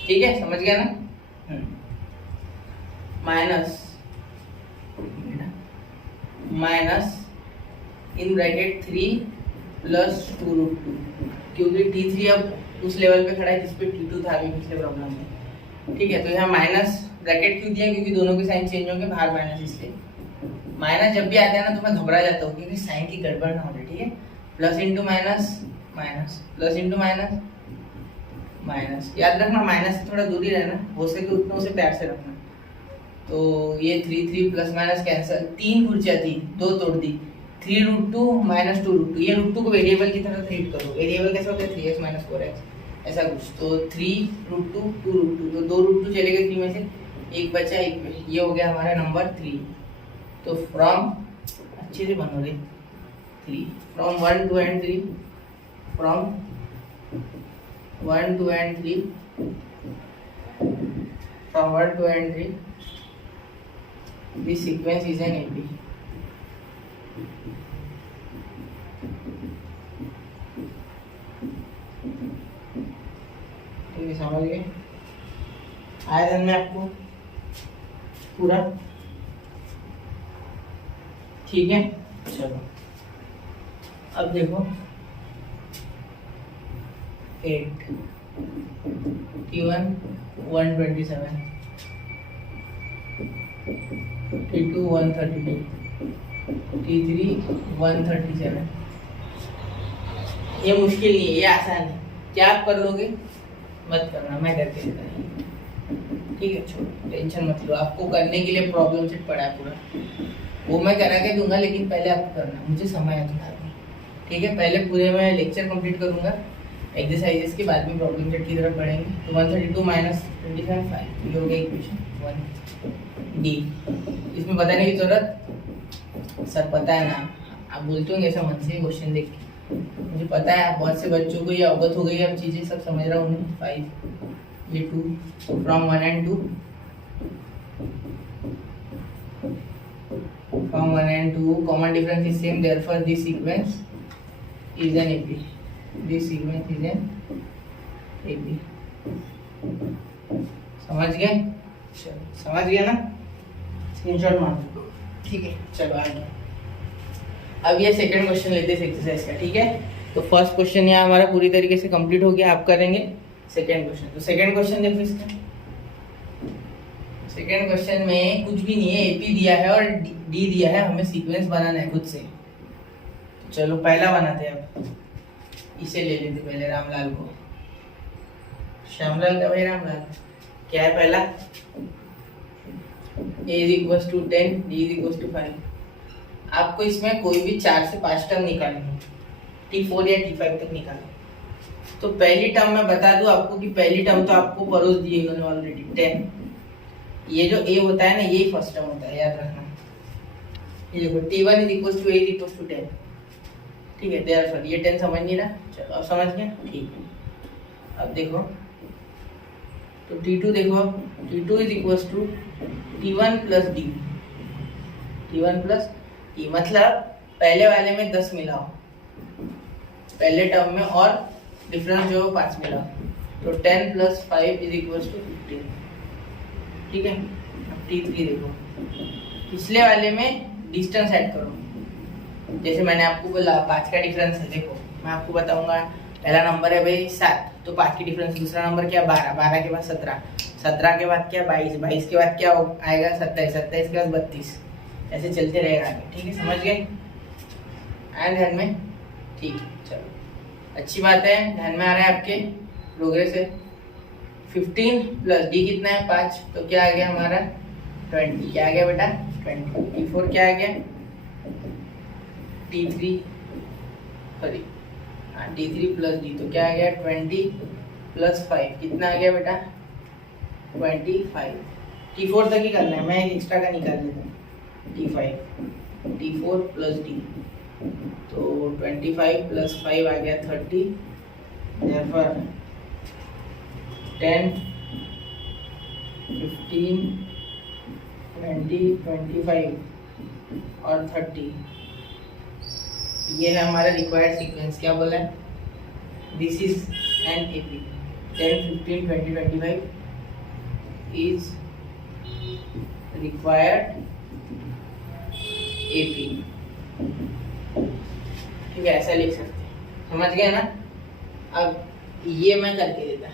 ठीक है, समझ गया ना, माइनस इन ब्रैकेट 3 प्लस 2√2, क्योंकि T3 अब उस लेवल पे खड़ा है जिस पे T2 था अभी पिछले प्रॉब्लम में, ठीक है। तो यहाँ माइनस ब्रैकेट क्यों दिया, क्योंकि दोनों के साइन चेंज होंगे, बाहर माइनस, इसलिए माइनस जब भी आता है ना तो मैं घबरा जाता हूँ, क्योंकि साइन की गड़बड़ ना हो जाए, ठीक है। Plus into minus, minus plus into minus, minus, याद रखना माइनस से थोड़ा दूर ही रहना, हो सके उतना उसे प्यार से रखना। तो ये 3 प्लस माइनस कैंसिल, 3 कुर्सियाँ थी, 2 तोड़ दी, 3√2 माइनस 2√2, ये √2 को वेरिएबल की तरह ट्रीट करो, वेरिएबल कैसे होता है, 3x माइनस 4x ऐसा कुछ, तो 3√2 2√2, तो 2√2 चले गए 3 में से, एक बचा, एक में, ये हो गया हमारा नंबर 3। तो फ्रॉम, अच्छे से बनो रे, 3 from 1 2 and 3, from 1 2 and 3, from 1 2 and 3, this sequence is an AP. ठीक है, समझ गए, आया ध्यान में आपको पूरा, ठीक है। चलो अब देखो 8 T1 127, T2 132, T3 137, ये मुश्किल नहीं है, ये आसान है, क्या आप कर लोगे, मत करना, मैं करके देता, ठीक है, छोड़ो, टेंशन मत लो, आपको करने के लिए प्रॉब्लम सेट पड़ा है पूरा, वो मैं करा के दूंगा, लेकिन पहले आपको करना, मुझे समय है थोड़ा, ठीक है। पहले पूरे मैं लेक्चर कंप्लीट करूंगा, एक्सरसाइजेस के बाद में प्रॉब्लम सेट की तरफ बढ़ेंगे। तो 132 माइनस 25 5, ये हो गया इक्वेशन 1 डी। इसमें बताने की जरूरत, सर पता है ना, आप बोलते होंगे ऐसा मन से क्वेश्चन देख के, मुझे पता है, बहुत से बच्चों को ये अवगत हो गई है, अब चीज़ें सब समझ रहा हूँ। 5 ये 2 from 1 and 2, from 1 and 2 common difference is same, therefore this sequence is an AP, this sequence is an AP, समझ गए, चलो समझ गया ना, स्क्रीनशॉट मार दो, ठीक है। चलो आगे, अब ये सेकंड क्वेश्चन लेते हैं एक्सरसाइज का, ठीक है। तो फर्स्ट क्वेश्चन यहाँ हमारा पूरी तरीके से कंप्लीट हो गया, आप करेंगे सेकंड क्वेश्चन। तो सेकंड क्वेश्चन देखो, इसका सेकंड क्वेश्चन में कुछ भी नहीं है, एपी दिया है और डी दिया है, हमें सीक्वेंस बनाना है खुद से। तो चलो पहला बनाते हैं, अब इसे ले लेते पहले, रामलाल को, श्यामलाल का भाई रामलाल, क्या है पहला, a = 10, d = 5। आपको इसमें कोई भी 4 से 5 टर्म निकालनी है, T4 या T5 तक निकालो। तो पहली टर्म मैं बता दूं आपको कि पहली टर्म तो आपको परोस दिए इन्होंने ऑलरेडी 10, ये जो a होता है ना, यही फर्स्ट टर्म होता है, याद रखना। ये देखो T1 = a = 10, ठीक है, देयरफॉर ये 10 समझ नहीं रहा, चलो अब समझ गया, ठीक है। अब देखो तो T2 देखो, T2 = T1 + D, T1 + D, मतलब पहले वाले में 10 मिलाओ पहले टर्म में, और डिफरेंस जो 5 मिलाओ, तो 10 + 5 = 15, ठीक है। अब T3 देखो, पिछले वाले में डिस्टेंस ऐड करो, जैसे मैंने आपको बोला 5 का डिफरेंस है, देखो मैं आपको बताऊंगा, पहला नंबर है भाई 7, तो 5 की डिफरेंस, दूसरा नंबर क्या 12, 12 के बाद 17, 17 के बाद क्या 22, 22 के बाद क्या आएगा 27, 27 के बाद 32, ऐसे चलते रहेगा आगे, ठीक है, समझ गए, आए ध्यान में, ठीक है। चलो अच्छी बात है, ध्यान में आ रहा है आपके, प्रोग्रेस है। 15 प्लस डी कितना है 5, तो क्या आ गया हमारा 20, क्या आ गया बेटा 20। T4 क्या आ गया T3, sorry T3 plus d, तो क्या आ गया 20 प्लस 5, कितना आ गया बेटा 25। T4 तक ही करना है, मैं एक एक्स्ट्रा का निकाल लेता हूँ। T5 T4 प्लस डी, तो 25 प्लस 5 आ गया 30, therefore 10 15 20 25 और 30, ये है हमारा रिक्वायर्ड सीक्वेंस। क्या बोला है, this is an AP. 10 15 20 25 is required AP. ठीक है, ऐसा लिख सकते हैं, समझ गए ना। अब ये मैं करके देता,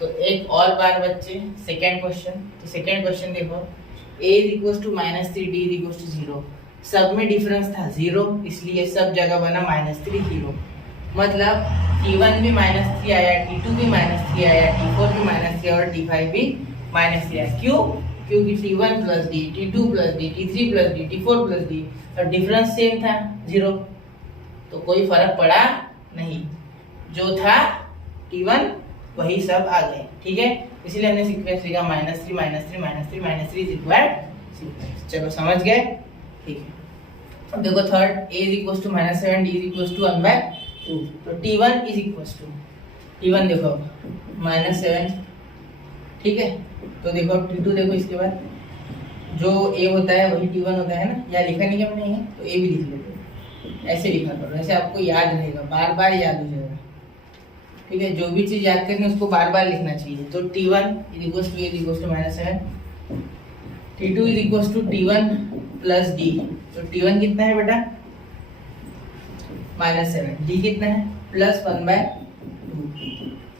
तो एक और बार बच्चे सेकेंड क्वेश्चन। तो सेकेंड क्वेश्चन देखो, a is equal to -3 d is equal to 0। सब में डिफरेंस था 0, इसलिए सब जगह बना -3 0। मतलब T1 भी -3 आया, T2 भी -3 आया, T4 भी -3 और T5 भी -3 आया। क्यों? क्योंकि T1 plus D, T2 plus D, T3 plus D, T4 plus D, और डिफरेंस सेम था 0, तो कोई फर्क पड़ा नहीं। जो था T1 वही सब आ गए। ठीक है, इसलिए हमने सीक्वेंस लिखा -3 -3 -3 -3 इज रिक्वायर्ड सीक्वेंस। चलो समझ गए, ठीक है। अब देखो third, a is equal to -7 d is equal to 1/2, तो T1 is equal to, T1 देखो -7, ठीक है। तो देखो T2 देखो, इसके बाद जो a होता है वही T1 होता है ना, या लिखा नहीं हमने है तो a भी लिख लेते हैं, ऐसे लिखा करो, ऐसे आपको याद रहेगा, बार बार याद हो जाएगा। ठीक है, जो भी चीज याद करनी है उसको बार बार लिखना चाहिए। तो T1 is equal to -7, T2 is equal to T1 plus d, तो T1 कितना है बेटा -7, D कितना है +1/2।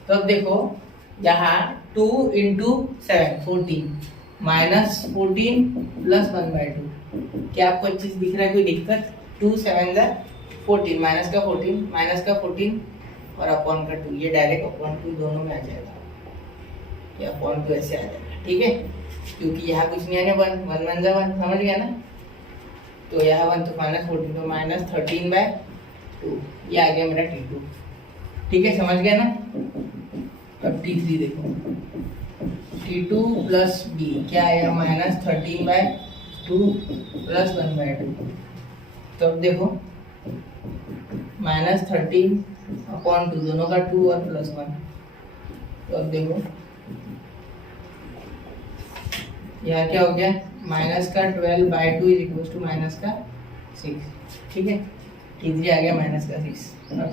तो अब देखो यहाँ 2 × 7 14, -14 +1/2। क्या आपको अच्छी चीज दिख रहा है, कोई दिक्कत? 2 7 14, माइनस का 14 और अपॉन का 2, ये डायरेक्ट अपॉन 2 दोनों में आ जाएगा, ये अपॉन 2 ऐसे आ जाएगा। ठीक है, क्योंकि यहाँ कुछ नहीं आने, 1 1 1 जा 1, समझ गया ना। तो यहाँ 1 तो -14, तो -13/2, ये आ गया मेरा T2। ठीक है, समझ गया ना। अब T3 देखो, T2 प्लस D क्या आएगा -13/2 +1/2। तो अब देखो -13/2, दोनों का 2 और +1। तो अब देखो यहाँ क्या हो गया, -12/2 इज इक्वल टू -6। ठीक है, T3 आ गया -6। अब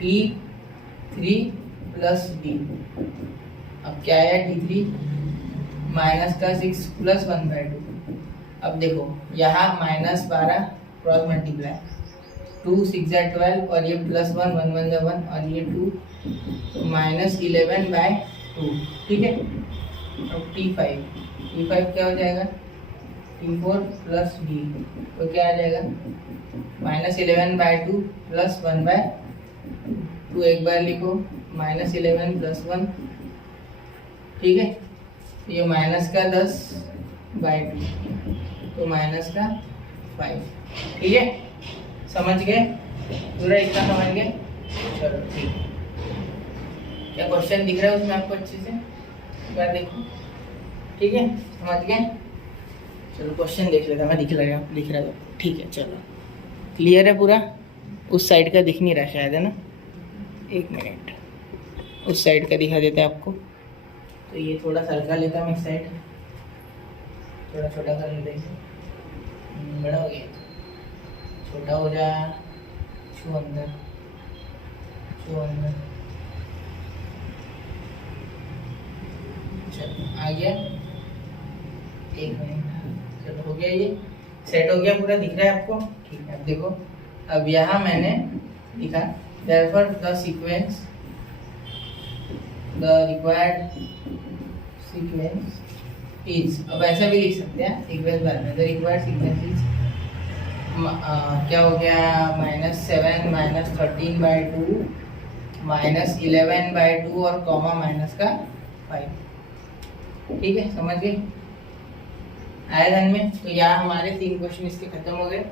T3 प्लस D, अब क्या आया T3 -6 +1/2। अब देखो यहाँ -12 क्रॉस मल्टीप्लाई, 2 6 12 और ये +1 1 1 1 और ये 2, तो -11/2। ठीक है, अब T5 क्या हो जाएगा, T4 प्लस D, तो क्या आ जाएगा -11/2 +1/2। एक बार लिखो -11 + 1, ठीक है, ये -10/2, तो -5। ठीक है, समझ गए पूरा, इतना समझ गए। चलो ठीक है, क्या क्वेश्चन दिख रहा है उसमें आपको अच्छे से, एक बार देखो। ठीक है, समझ गए। चलो क्वेश्चन देख लेता, मैं लिख रहा था। ठीक है, चलो क्लियर है पूरा। उस साइड का दिख नहीं रहा शायद, है ना, एक मिनट, उस साइड का दिखा देता है आपको। तो ये थोड़ा सा हल्का लेता मैं, इस साइड थोड़ा छोटा कर लेते हैं, बड़ा हो गया, छोटा हो जा, छू अंदर, चलो आ गया, एक मिनट, चलो हो गया, ये सेट हो गया पूरा, दिख रहा है आपको। ठीक है, अब देखो, अब यहाँ मैंने लिखा therefore the required sequence is, अब ऐसा भी लिख सकते हैं सीक्वेंस बाद में, the required sequence is क्या हो गया, -7 -13/2 -11/2 और कॉमा माइनस का 5। ठीक है, समझ गए, आया ध्यान में। तो यहाँ हमारे 3 क्वेश्चन इसके खत्म हो गए,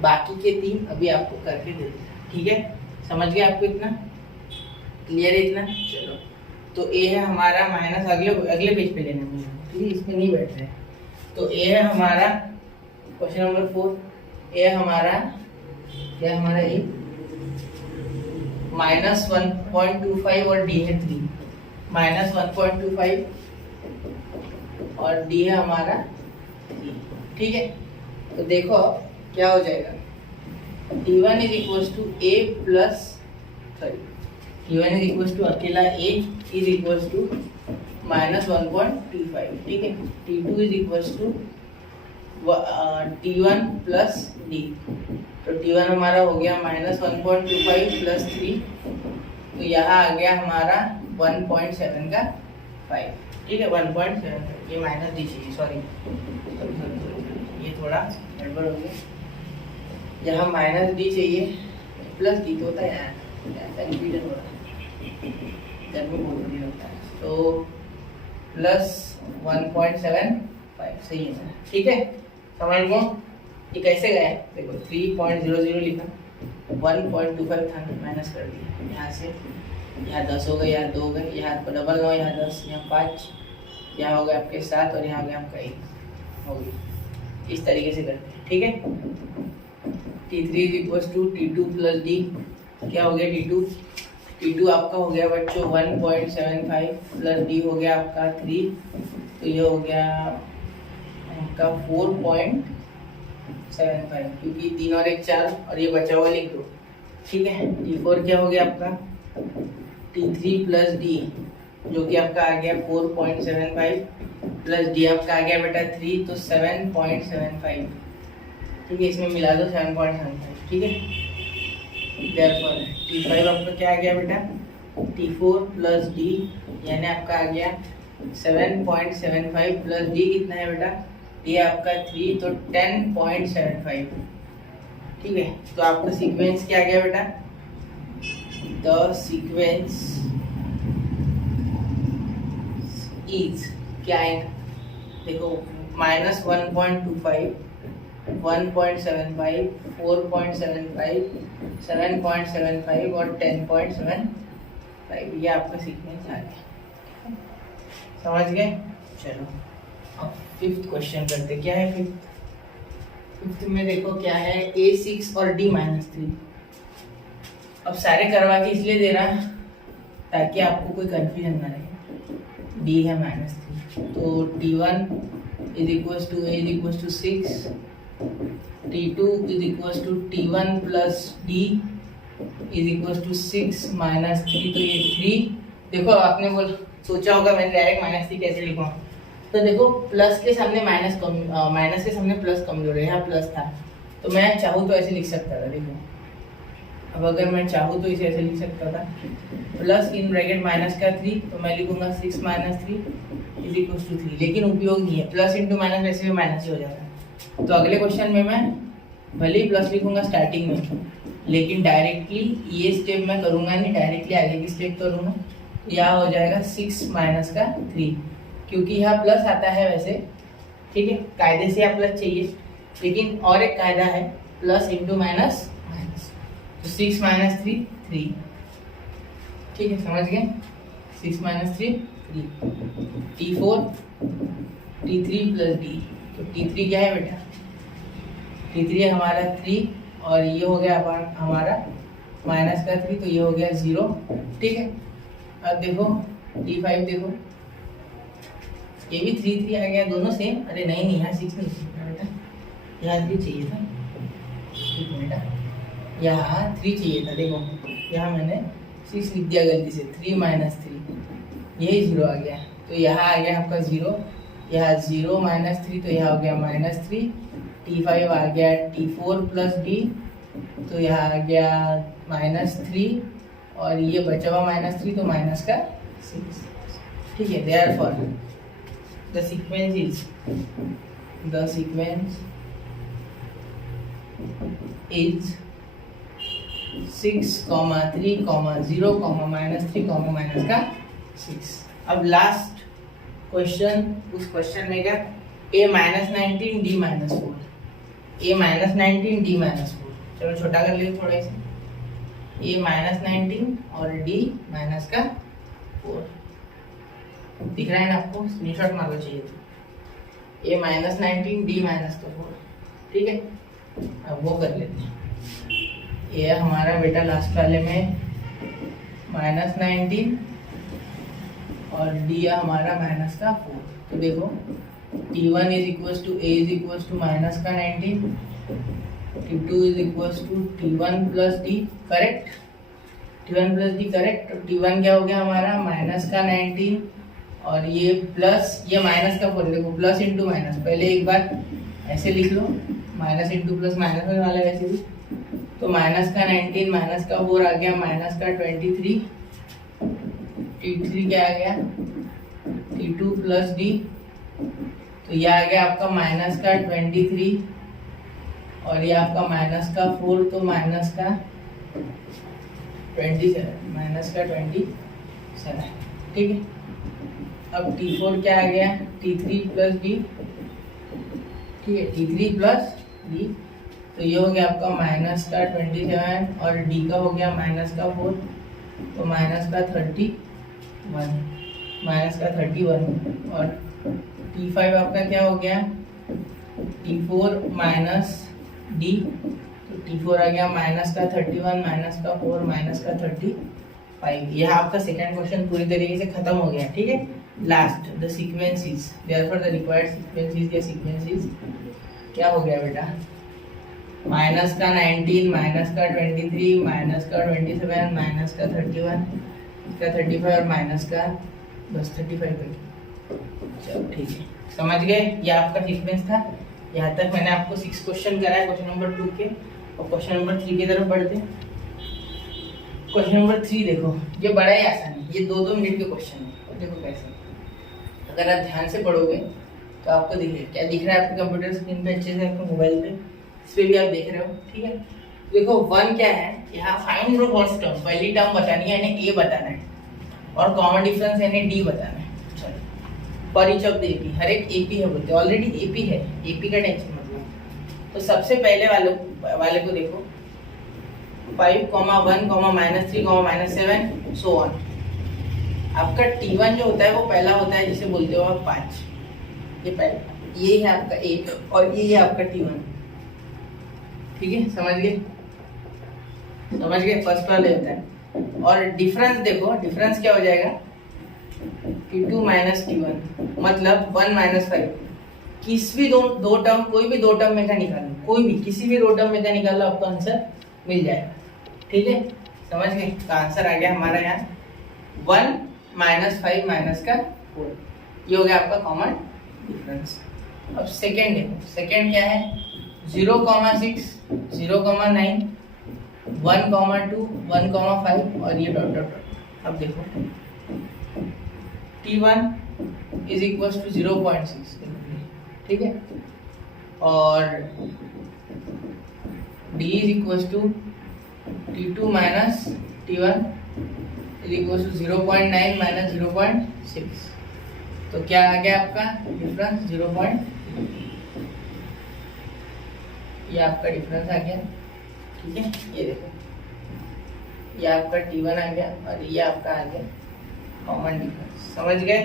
बाकी के 3 अभी आपको करके दे दें। ठीक है, समझ गए आपको, इतना क्लियर है इतना। चलो, तो ए है हमारा माइनस, अगले पेज पे लेना मुझे, ठीक है, इसमें नहीं बैठ रहे। तो ए है हमारा क्वेश्चन नंबर 4, ए हमारा क्या है हमारा, ए -1.25 और डी है 3, -1.25 और डी है हमारा 3। ठीक है, तो देखो क्या हो जाएगा, T1 is equal to a plus, sorry, T1 is equal to अकेला ए इज इक्वल टू -1.25। ठीक है, T2 is equal to T1 plus d, तो T1 हमारा हो गया -1.25 प्लस 3, तो यहाँ आ गया हमारा 1.7 का 5। ठीक है, 1.7, ये माइनस डी चाहिए, सॉरी, ये थोड़ा गड़बड़ हो गया, यहाँ माइनस डी चाहिए, प्लस डी तो होता है यार, कन्फ्यूजन हो रहा है, जब भी बोल रही होता है, तो प्लस 1.75 सही है। ठीक है, समझ लो ये कैसे गया, देखो 3.00 लिखा, 1.25 था, माइनस कर दिया, यहाँ से यहाँ 10 हो गए, यहाँ 2 हो गए, यहाँ 9, यहाँ 10, यहाँ 5, यहाँ हो गया आपके 7 और यहाँ हो गया आपका 1 हो गई। इस तरीके से करते हैं। ठीक है, T3 is equal to T2 plus d, क्या हो गया T2 आपका हो गया बच्चों 1.75 प्लस डी हो गया आपका 3, तो ये हो गया आपका 4.75, क्योंकि 3 और 1 4 और ये बचा हुआ लिख दो। ठीक है, T4 क्या हो गया आपका T3 प्लस डी, जो कि आपका आ गया 4.75 प्लस डी आपका आ गया बेटा 3, तो 7.75। ठीक है, इसमें मिला दो 7.75। ठीक है, therefore T5 आपका क्या आ गया बेटा T4 प्लस डी, यानी आपका आ गया 7.75 प्लस डी कितना है बेटा, ये आपका 3, तो 10.75। ठीक है, तो आपका सीक्वेंस क्या आ गया बेटा, द सीक्वेंस इज क्या है, देखो -1.25, 1.75, 4.75, 7.75 और 10.75, ये आपका सीक्वेंस आ गया। समझ गए, चलो अब 5th क्वेश्चन करते, क्या है 5th में, देखो क्या है, A6 और D-3। अब सारे करवा के इसलिए दे रहा ताकि आपको कोई कंफ्यूजन ना रहे। D है -3, तो T1 is equal to A is equal to 6, T2 is equal to T1 plus D is equal to 6 -3, तो ये 3। देखो आपने सोचा होगा मैंने डायरेक्ट -3 कैसे लिखूँ, तो देखो प्लस के सामने माइनस के सामने प्लस कमजोर है, यहाँ प्लस था, तो मैं चाहूँ तो ऐसे लिख सकता था। देखो अब अगर मैं चाहूँ तो इसे ऐसे लिख सकता था, प्लस इन ब्रैकेट माइनस का 3, तो मैं लिखूंगा 6 -3 इज इक्वल टू 3, लेकिन उपयोग नहीं है, प्लस इंटू माइनस वैसे भी माइनस ही हो जाता है। तो अगले क्वेश्चन में मैं भले ही प्लस लिखूंगा स्टार्टिंग में, लेकिन डायरेक्टली ये स्टेप मैं करूंगा नहीं, डायरेक्टली आगे की स्टेप करूंगा, तो यहाँ हो जाएगा 6 माइनस का 3, क्योंकि यहाँ प्लस आता है वैसे। ठीक है, कायदे से यहाँ प्लस चाहिए, लेकिन और एक कायदा है, प्लस इंटू माइनस माइनस, तो 6 -3 3। ठीक है, समझ गए, 6 -3 3, T4 T3 प्लस डी, तो T3 क्या है बेटा, T3 है हमारा 3, और ये हो गया हमारा माइनस का 3, तो ये हो गया 0। ठीक है, अब देखो T5 देखो, ये भी 3 3 आ गया, दोनों सेम। अरे नहीं यहाँ 6 नहीं चाहिए बेटा, यहाँ 3 चाहिए था, एक मिनट, यहाँ 3 चाहिए था। देखो यहाँ मैंने 6 लिख दिया गलती से, 3 -3, यही 0 आ गया, तो यहाँ आ गया आपका 0, यहाँ 0 -3, तो यहाँ हो गया -3। T5 आ गया T4 प्लस डी, तो यहाँ आ गया -3, और ये बचा हुआ -3, तो माइनस का 6। ठीक है, therefore the sequence is 6, 3, 0, -3, minus का 6। अब लास्ट क्वेश्चन, उस क्वेश्चन में क्या, a -19 d -4, a -19 d -4, चलो छोटा कर लियो थोड़ा इसे, a -19 और d माइनस का 4, दिख रहा है ना आपको, स्क्रीनशॉट मारना चाहिए तो, a -19 d -4, ठीक है। अब वो कर लेते हैं, ये हमारा बेटा लास्ट वाले में -19 और d हमारा माइनस का 4, तो देखो t1 is equal to a is equal to minus का 19, t2 is equal to t1 plus d, correct, t1 plus d correct. तो t1 क्या हो गया हमारा माइनस का 19 और ये प्लस, ये माइनस का 4, देखो प्लस इंटू माइनस, पहले एक बार ऐसे लिख लो, माइनस इंटू प्लस माइनस होने वाला है वैसे भी, तो माइनस का 19 माइनस का 4 आ गया माइनस का 23, t3 क्या आ गया t2 प्लस d, तो ये आ गया आपका माइनस का 23 और ये आपका माइनस का 4, तो माइनस का 27, माइनस का 27, ठीक है। अब t4 क्या आ गया t3 प्लस d, ठीक है, t3 प्लस d, तो ये हो गया आपका माइनस का 27 और d का हो गया माइनस का 4, तो माइनस का 31, माइनस का 31, और t5 आपका क्या हो गया t4 माइनस d, तो t4 आ गया माइनस का 31 माइनस का 4 माइनस का 35। यह आपका सेकंड क्वेश्चन पूरी तरीके से खत्म हो गया, ठीक है। Last the sequences, therefore the required sequences या सीक्वेंसेस क्या हो गया बेटा, माइनस का 19 माइनस का 23 माइनस का 27 माइनस का 31 का 35 और माइनस का बस 35 तक। चलो ठीक है, समझ गए, ये आपका सीक्वेंस था। यहाँ तक मैंने आपको 6 क्वेश्चन कराया क्वेश्चन नंबर 2 के, और क्वेश्चन नंबर 3 की तरफ बढ़ते हैं। क्वेश्चन नंबर 3 देखो, ये बड़ा ही आसान है, ये 2-2 मिनट के क्वेश्चन है। देखो कैसे, अगर आप ध्यान से पढ़ोगे तो आपको दिखेगा, क्या दिख रहा है आपके कंप्यूटर स्क्रीन पे अच्छे से, आपके मोबाइल पे, इस पे भी आप देख रहे हो, ठीक है। देखो 1 क्या है, यहाँ फाइंड द फर्स्ट टर्म, पहली टर्म बतानी है, यानी a बताना है, और कॉमन डिफरेंस यानी d बताना है। चलो, for each of the AP, हर एक एपी है बोलते हैं, ऑलरेडी एपी है, एपी का टेंशन मतलब। तो सबसे पहले वाले को देखो, 5, 1, -3, -7 सो ऑन। आपका t1 जो होता है वो पहला होता है, जिसे बोलते हो आप 5, ये पहला, ये है आपका 8 और ये है आपका t1, ठीक है, समझ गए, फर्स्ट वाले होता है। और डिफरेंस देखो, डिफरेंस क्या हो जाएगा t2 माइनस t1, मतलब 1 - 5, किसी भी दो टर्म, कोई भी 2 टर्म में का निकालो, कोई भी किसी भी 2 टर्म में का निकालो, आपको आंसर मिल जाएगा, ठीक है, समझ गए। तो आंसर आ गया हमारा यहाँ 1 - 5 माइनस का 4, ये हो गया आपका कॉमन डिफरेंस। अब सेकेंड देखो, सेकेंड क्या है 0,6, 0,9, 1,2, 1,5 और ये डॉट डॉट डॉट। अब देखो t1 इज इक्वल टू 0.6, ठीक है, और d is equal to t2 minus t1 is equal to 0.9 minus 0.6, तो क्या आ गया आपका डिफरेंस 0. ये आपका डिफरेंस आ गया, ठीक है, ये देखो, ये आपका t1 आ गया और ये आपका आ गया कॉमन डिफरेंस, समझ गए।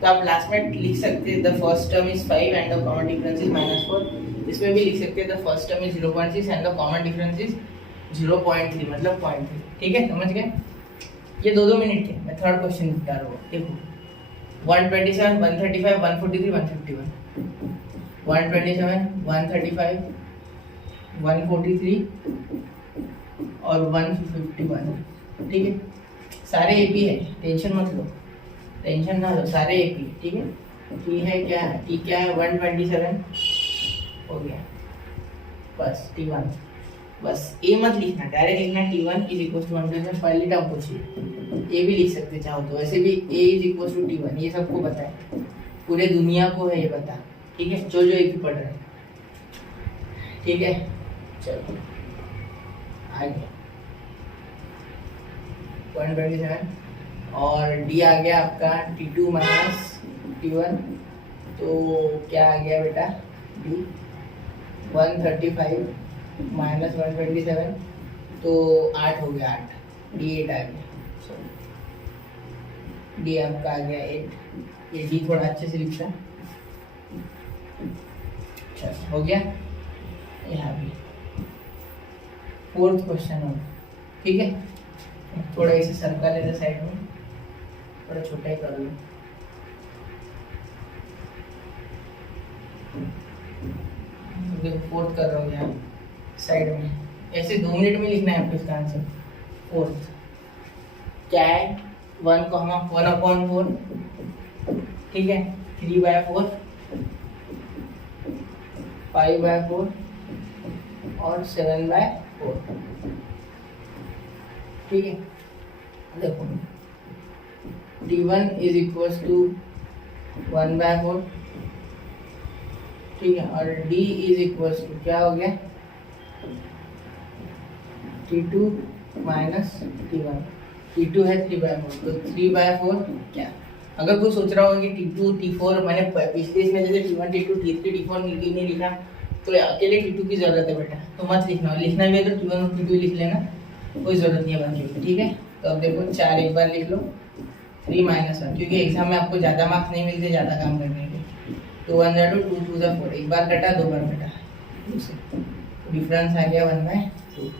तो आप लास्ट में लिख सकते हैं the first term is 5 and the common difference is -4, इसमें भी लिख सकते हैं the first term is 0.6 and the common difference is 0.3, मतलब 0.3, ठीक है, समझ गए। ये 2-2 मिनट के, मैं थर्ड क्वेश्चन बता रहा हूँ, देखो 127, 135, 143, 151, 127, 135, 143 और 151, ठीक है, सारे एपी है, टेंशन मत लो, टेंशन ना लो, सारे एपी, ठीक है। टी है क्या, टी क्या है 127 हो गया, बस t1, बस ए मत लिखना, डायरेक्ट लिखना t1 इज इक्वल टू 127, पहली टर्म पूछिए, ए भी लिख सकते चाहो तो, वैसे भी a is equal to t1, ये सबको पता है, पूरे दुनिया को है ये पता, ठीक है, जो एपी पढ़ रहे हैं, ठीक है। चलो आगे 127 और डी आ गया आपका T2 माइनस T1, तो क्या आ गया बेटा डी 135 माइनस 127, तो 8 हो गया, 8 डी 8 आ गया, सॉरी डी आपका आ गया 8, ये डी थोड़ा अच्छे से लिखता है। चलो हो गया, यहाँ भी 4th क्वेश्चन हो, ठीक है। थोड़ा इसे सर्कल लेते साइड में, थोड़ा छोटा ही कर लो। देखो 4th कर रहा हूँ यहाँ साइड में, ऐसे 2 मिनट में लिखना है आपको इसका आंसर। 4th क्या है 1,1/4, ठीक है, 3/4, 5/4 और 7/4, ठीक है। देखो D1 इज इक्वल टू 1/4, ठीक है, और D इज इक्वल टू क्या हो गया T2 माइनस T1, T2 है 3/4, तो 3/4 क्या। अगर कोई सोच रहा होगा कि T2 T4 मैंने पिछले इसमें जैसे T1 T2 T3 T4 नहीं लिखा, तो अकेले T2 की जरूरत है बेटा, तो मत लिखना, लिखना भी है तो T1 और T2 लिख लेना, कोई जरूरत नहीं है बाकी की, ठीक है। तो अब देखो 4 एक बार लिख लो, 3 माइनस 1, क्योंकि एग्जाम में आपको ज़्यादा मार्क्स नहीं मिलते ज़्यादा काम करने के। 2 1 जा 2 2 जा 4, एक बार कटा 2 बार कटा, डिफरेंस आ गया 1/2,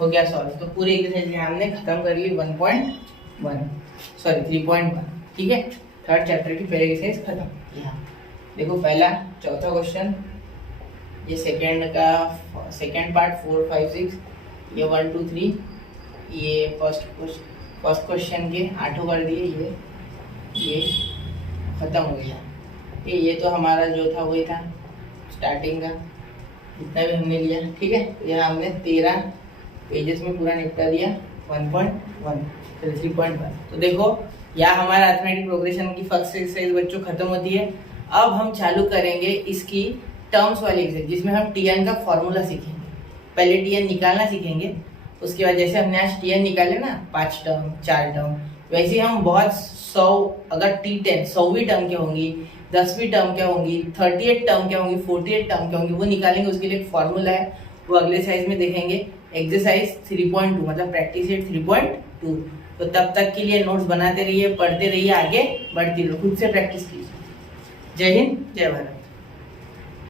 हो गया सॉल्व। तो पूरे एक्सरसाइज में हमने खत्म कर ली 3.1, ठीक है। 3rd चैप्टर की पहले एक्सरसाइज खत्म। यहाँ देखो पहला 4था क्वेश्चन, ये सेकेंड पार्ट 4 5 6, ये 1 2 3, ये फर्स्ट क्वेश्चन के 8 कर दिए, ये खत्म हो गया। ये तो हमारा जो था वही था स्टार्टिंग का, जितना भी हमने लिया, ठीक है। यहाँ हमने 13 पेजेस में पूरा निपटा दिया 1.1 फिर 3.1। तो देखो यहाँ हमारा अरिथमेटिक प्रोग्रेशन की फर्स्ट एक्सरसाइज बच्चों खत्म होती है। अब हम चालू करेंगे इसकी टर्म्स वाली एक्सरसाइज, जिसमें हम Tn का फॉर्मूला सीखेंगे। पहले Tn निकालना सीखेंगे, उसके बाद जैसे हमने आज Tn निकाले ना 5 टर्म 4 टर्म, वैसे ही हम बहुत 100 अगर T10 100वीं टर्म क्या होंगी, 10वीं टर्म क्या होंगी, 38 टर्म क्या होंगी, 48 टर्म क्या होंगी, वो निकालेंगे। उसके लिए एक फॉर्मूला है, वो अगले साइज में देखेंगे। एक्सरसाइज 3.2 मतलब प्रैक्टिस सेट 3.2। तो तब तक के लिए नोट्स बनाते रहिए, पढ़ते रहिए, आगे बढ़ती रहो, खुद से प्रैक्टिस कीजिए। जय हिंद, जय भारत।